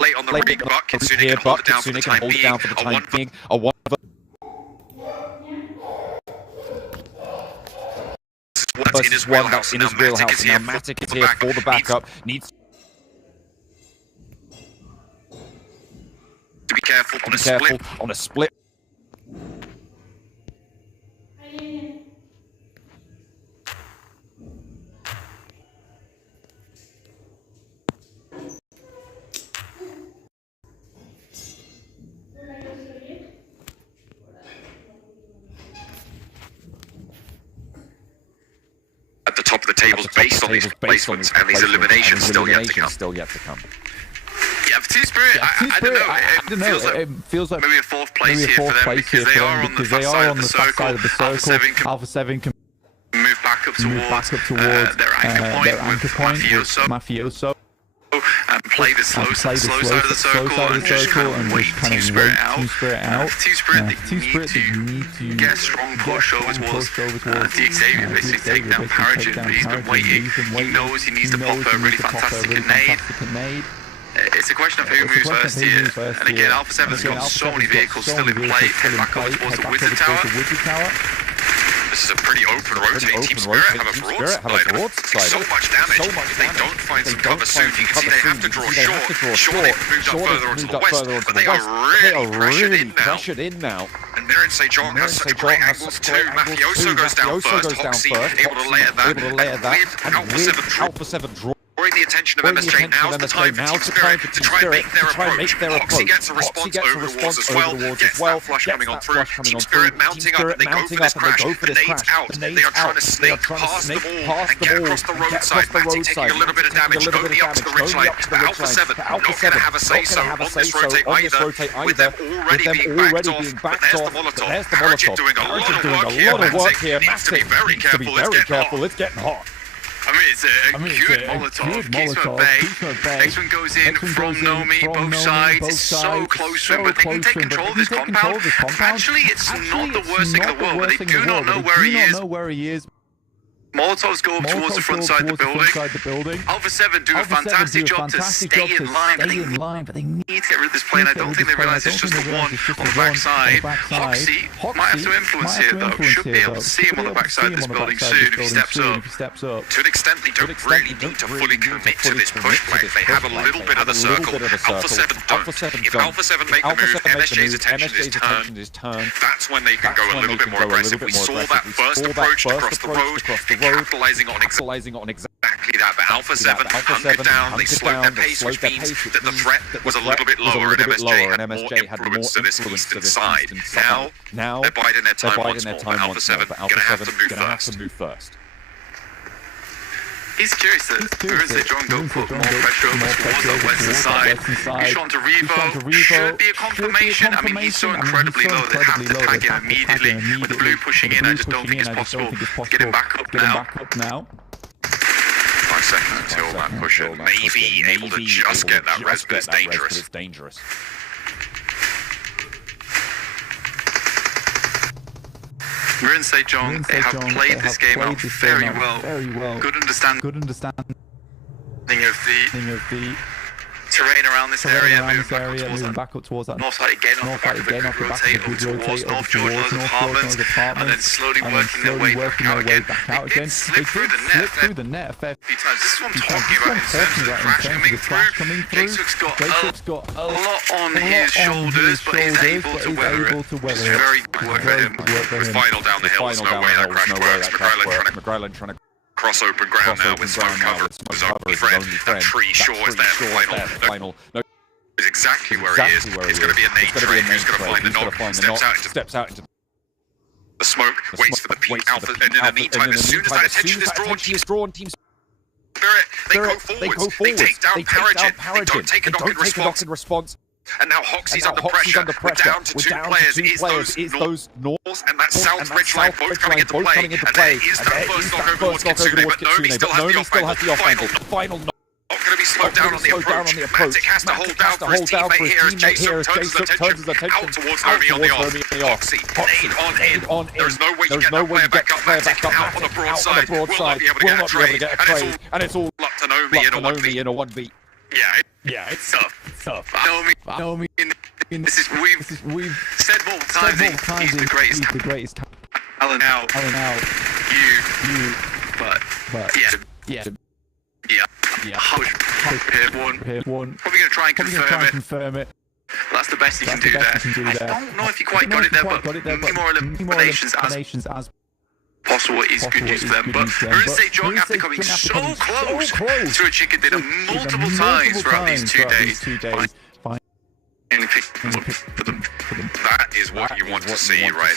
late on the rig, but Kitsune can hold it down for the time being. That's in his wheelhouse. Now Matic is here for the backup. Needs to be careful on a split. At the top of the tables based on these placements and these eliminations still yet to come. Yeah, for Team Spirit, I don't know. It feels like maybe a fourth place here for them because they are on the far side of the circle. Alpha 7 can move back up towards their anchor point with Mafioso. And play the slow side of the circle and just kind of wait Team Spirit out. Team Spirit, they need to get a strong push over towards Xavier, basically take down Paragin, but he's been waiting. He knows he needs to pop a really fantastic grenade. It's a question of who moves first here. And again, Alpha 7's got so many vehicles still in play. Head back over towards the Wizard Tower. This is a pretty open rotating. Team Spirit have a broadside. So much damage. If they don't find some cover soon, you can see they have to draw short. Sure, they've moved up further onto the west, but they are really pressured in now. And Mirror and Sejong has such great angles too. Mafioso goes down first. Hoxie able to layer that. And with Alpha 7 drawing the the attention of MSJ. Now's the time for Team Spirit to try and make their approach. Hoxie gets a response over the walls as well. Gets that flush coming on through. Team Spirit mounting up and they go for this crash. The nades out. They are trying to snake past the wall and get across the roadside. Matty taking a little bit of damage. Only up to the ridgeline. But Alpha 7 not going to have a say-so on this rotate either. With them already being backed off. But there's the Molotov. Harrogate doing a lot of work here. Needs to be very careful. It's getting hot. I mean, it's a good Molotov. Keeps her at bay. Next one goes in from Nomi, both sides. It's so close to him, but they can take control of this compound. Actually, it's not the worst thing in the world, but they do not know where he is. Molotovs go up towards the front side of the building. Alpha 7 do a fantastic job to stay in line, but they need to get rid of this plane. I don't think they realise it's just the one on the back side. Hoxie might have some influence here, though. Should be able to see him on the back side of this building soon if he steps up. To an extent, they don't really need to fully commit to this push play. They have a little bit of the circle. Alpha 7 don't. If Alpha 7 make the move, MSJ's attention is turned. That's when they can go a little bit more aggressive. We saw that first approach across the road. Capitalizing on exactly that, but Alpha 7 hunkered down, they slowed their pace, which means that the threat was a little bit lower, and MSJ had more influence to this eastern side. Now, they're biding their time once more, but Alpha 7 gonna have to move first. He's curious that Murray John go put more pressure over towards that western side. Yushan to Revo should be a confirmation. I mean, he's so incredibly low, they have to tag him immediately. With the blue pushing in, I just don't think it's possible to get him back up now. 5 seconds until that pusher may be able to just get that res, but it's dangerous. Maroon Sejong, they have played this game out very well. Good understanding of the terrain around this area, moving back up towards that north side again, off the back of it, rotate up towards North Georgia's apartments, and then slowly working their way back out again. They did slip through the net a fair few times. This is what I'm talking about in terms of the crash coming through. Jake's got a lot on his shoulders, but is able to weather it. It's very good work for him. With final down the hill, there's no way that crash works. McGrylan trying to cross open ground now with smoke cover. His only friend, that tree short is there for final. No, is exactly where he is. It's going to be a nade train who's going to find the knock. Steps out into the smoke, waits for the peak alpha, and in the meantime, as soon as that attention is drawn, Team Spirit, they go forwards. They take down Harrogate. They don't take a knock in response. And now Hoxie's under pressure. We're down to two players. Is those north and that south ridgeline both coming into play? And there is that first knock over towards Kitsune, but Nomi still has the off-angle. Final knock. Not going to be slowed down on the approach. Matic has to hold down for his teammate here as Jason turns his attention out towards Nomi on the off. Hoxie, nade on in. There's no way you get that player back up. Matic out on the broadside. Will not be able to get a trade. And it's all up to Nomi in a 1v. Yeah, it's tough. Nomi. We've said multiple times he's the greatest. Alan out. You. But yeah. Push one. Probably gonna try and confirm it. That's the best you can do there. I don't know if you quite got it there, but more eliminations as possible is good news for them. But Maroon Sejong, after coming so close to a chicken dinner multiple times throughout these 2 days, finally for them. That is what you want to see, right?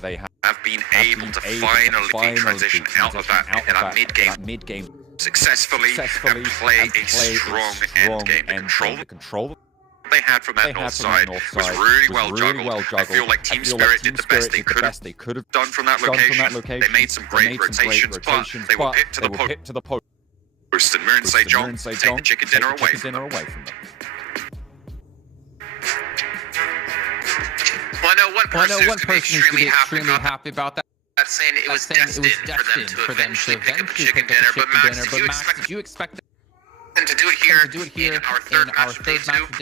They have been able to finally transition out of that mid-game successfully and play a strong end game. The control they had from that north side was really well juggled. I feel like Team Spirit did the best they could have done from that location. They made some great rotations, but they were hit to the post. And Maroon Sejong take the chicken dinner away from them. Well, I know one person who's going to be extremely happy about that. Saying it was destined for them to eventually pick up a chicken dinner. But Max, did you expect them to do it here in our third match of day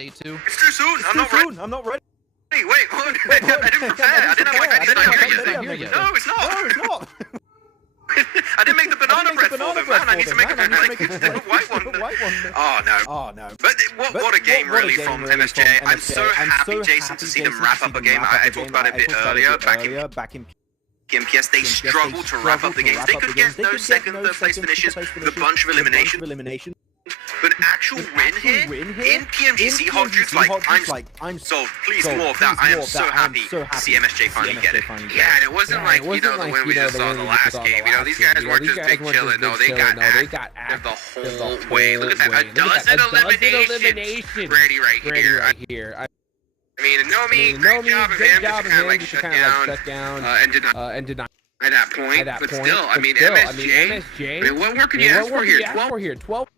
two? It's too soon. I'm not ready. Wait, I didn't prepare. I didn't have my idea yet. No, it's not. I didn't make the banana bread for them, man. I need to make a white one. Oh no. But what a game really from MSJ. I'm so happy, Jason, to see them wrap up a game. I talked about it a bit earlier back in MPS. They struggled to wrap up the games. They could get those second, third place finishes with a bunch of elimination. but actual win here in PMGC hot juice, I'm so pleased more of that. I am so happy to see MSJ finally get it. Yeah, and it wasn't like, you know, the win we just saw in the last game. You know, these guys weren't just big chilling. No, they got active the whole way. Look at that. A dozen eliminations ready right here. I mean, Nomi, great job of him, just kind of like shut down and did not at that point. But still, I mean, MSJ, I mean, what more could you ask for here? 12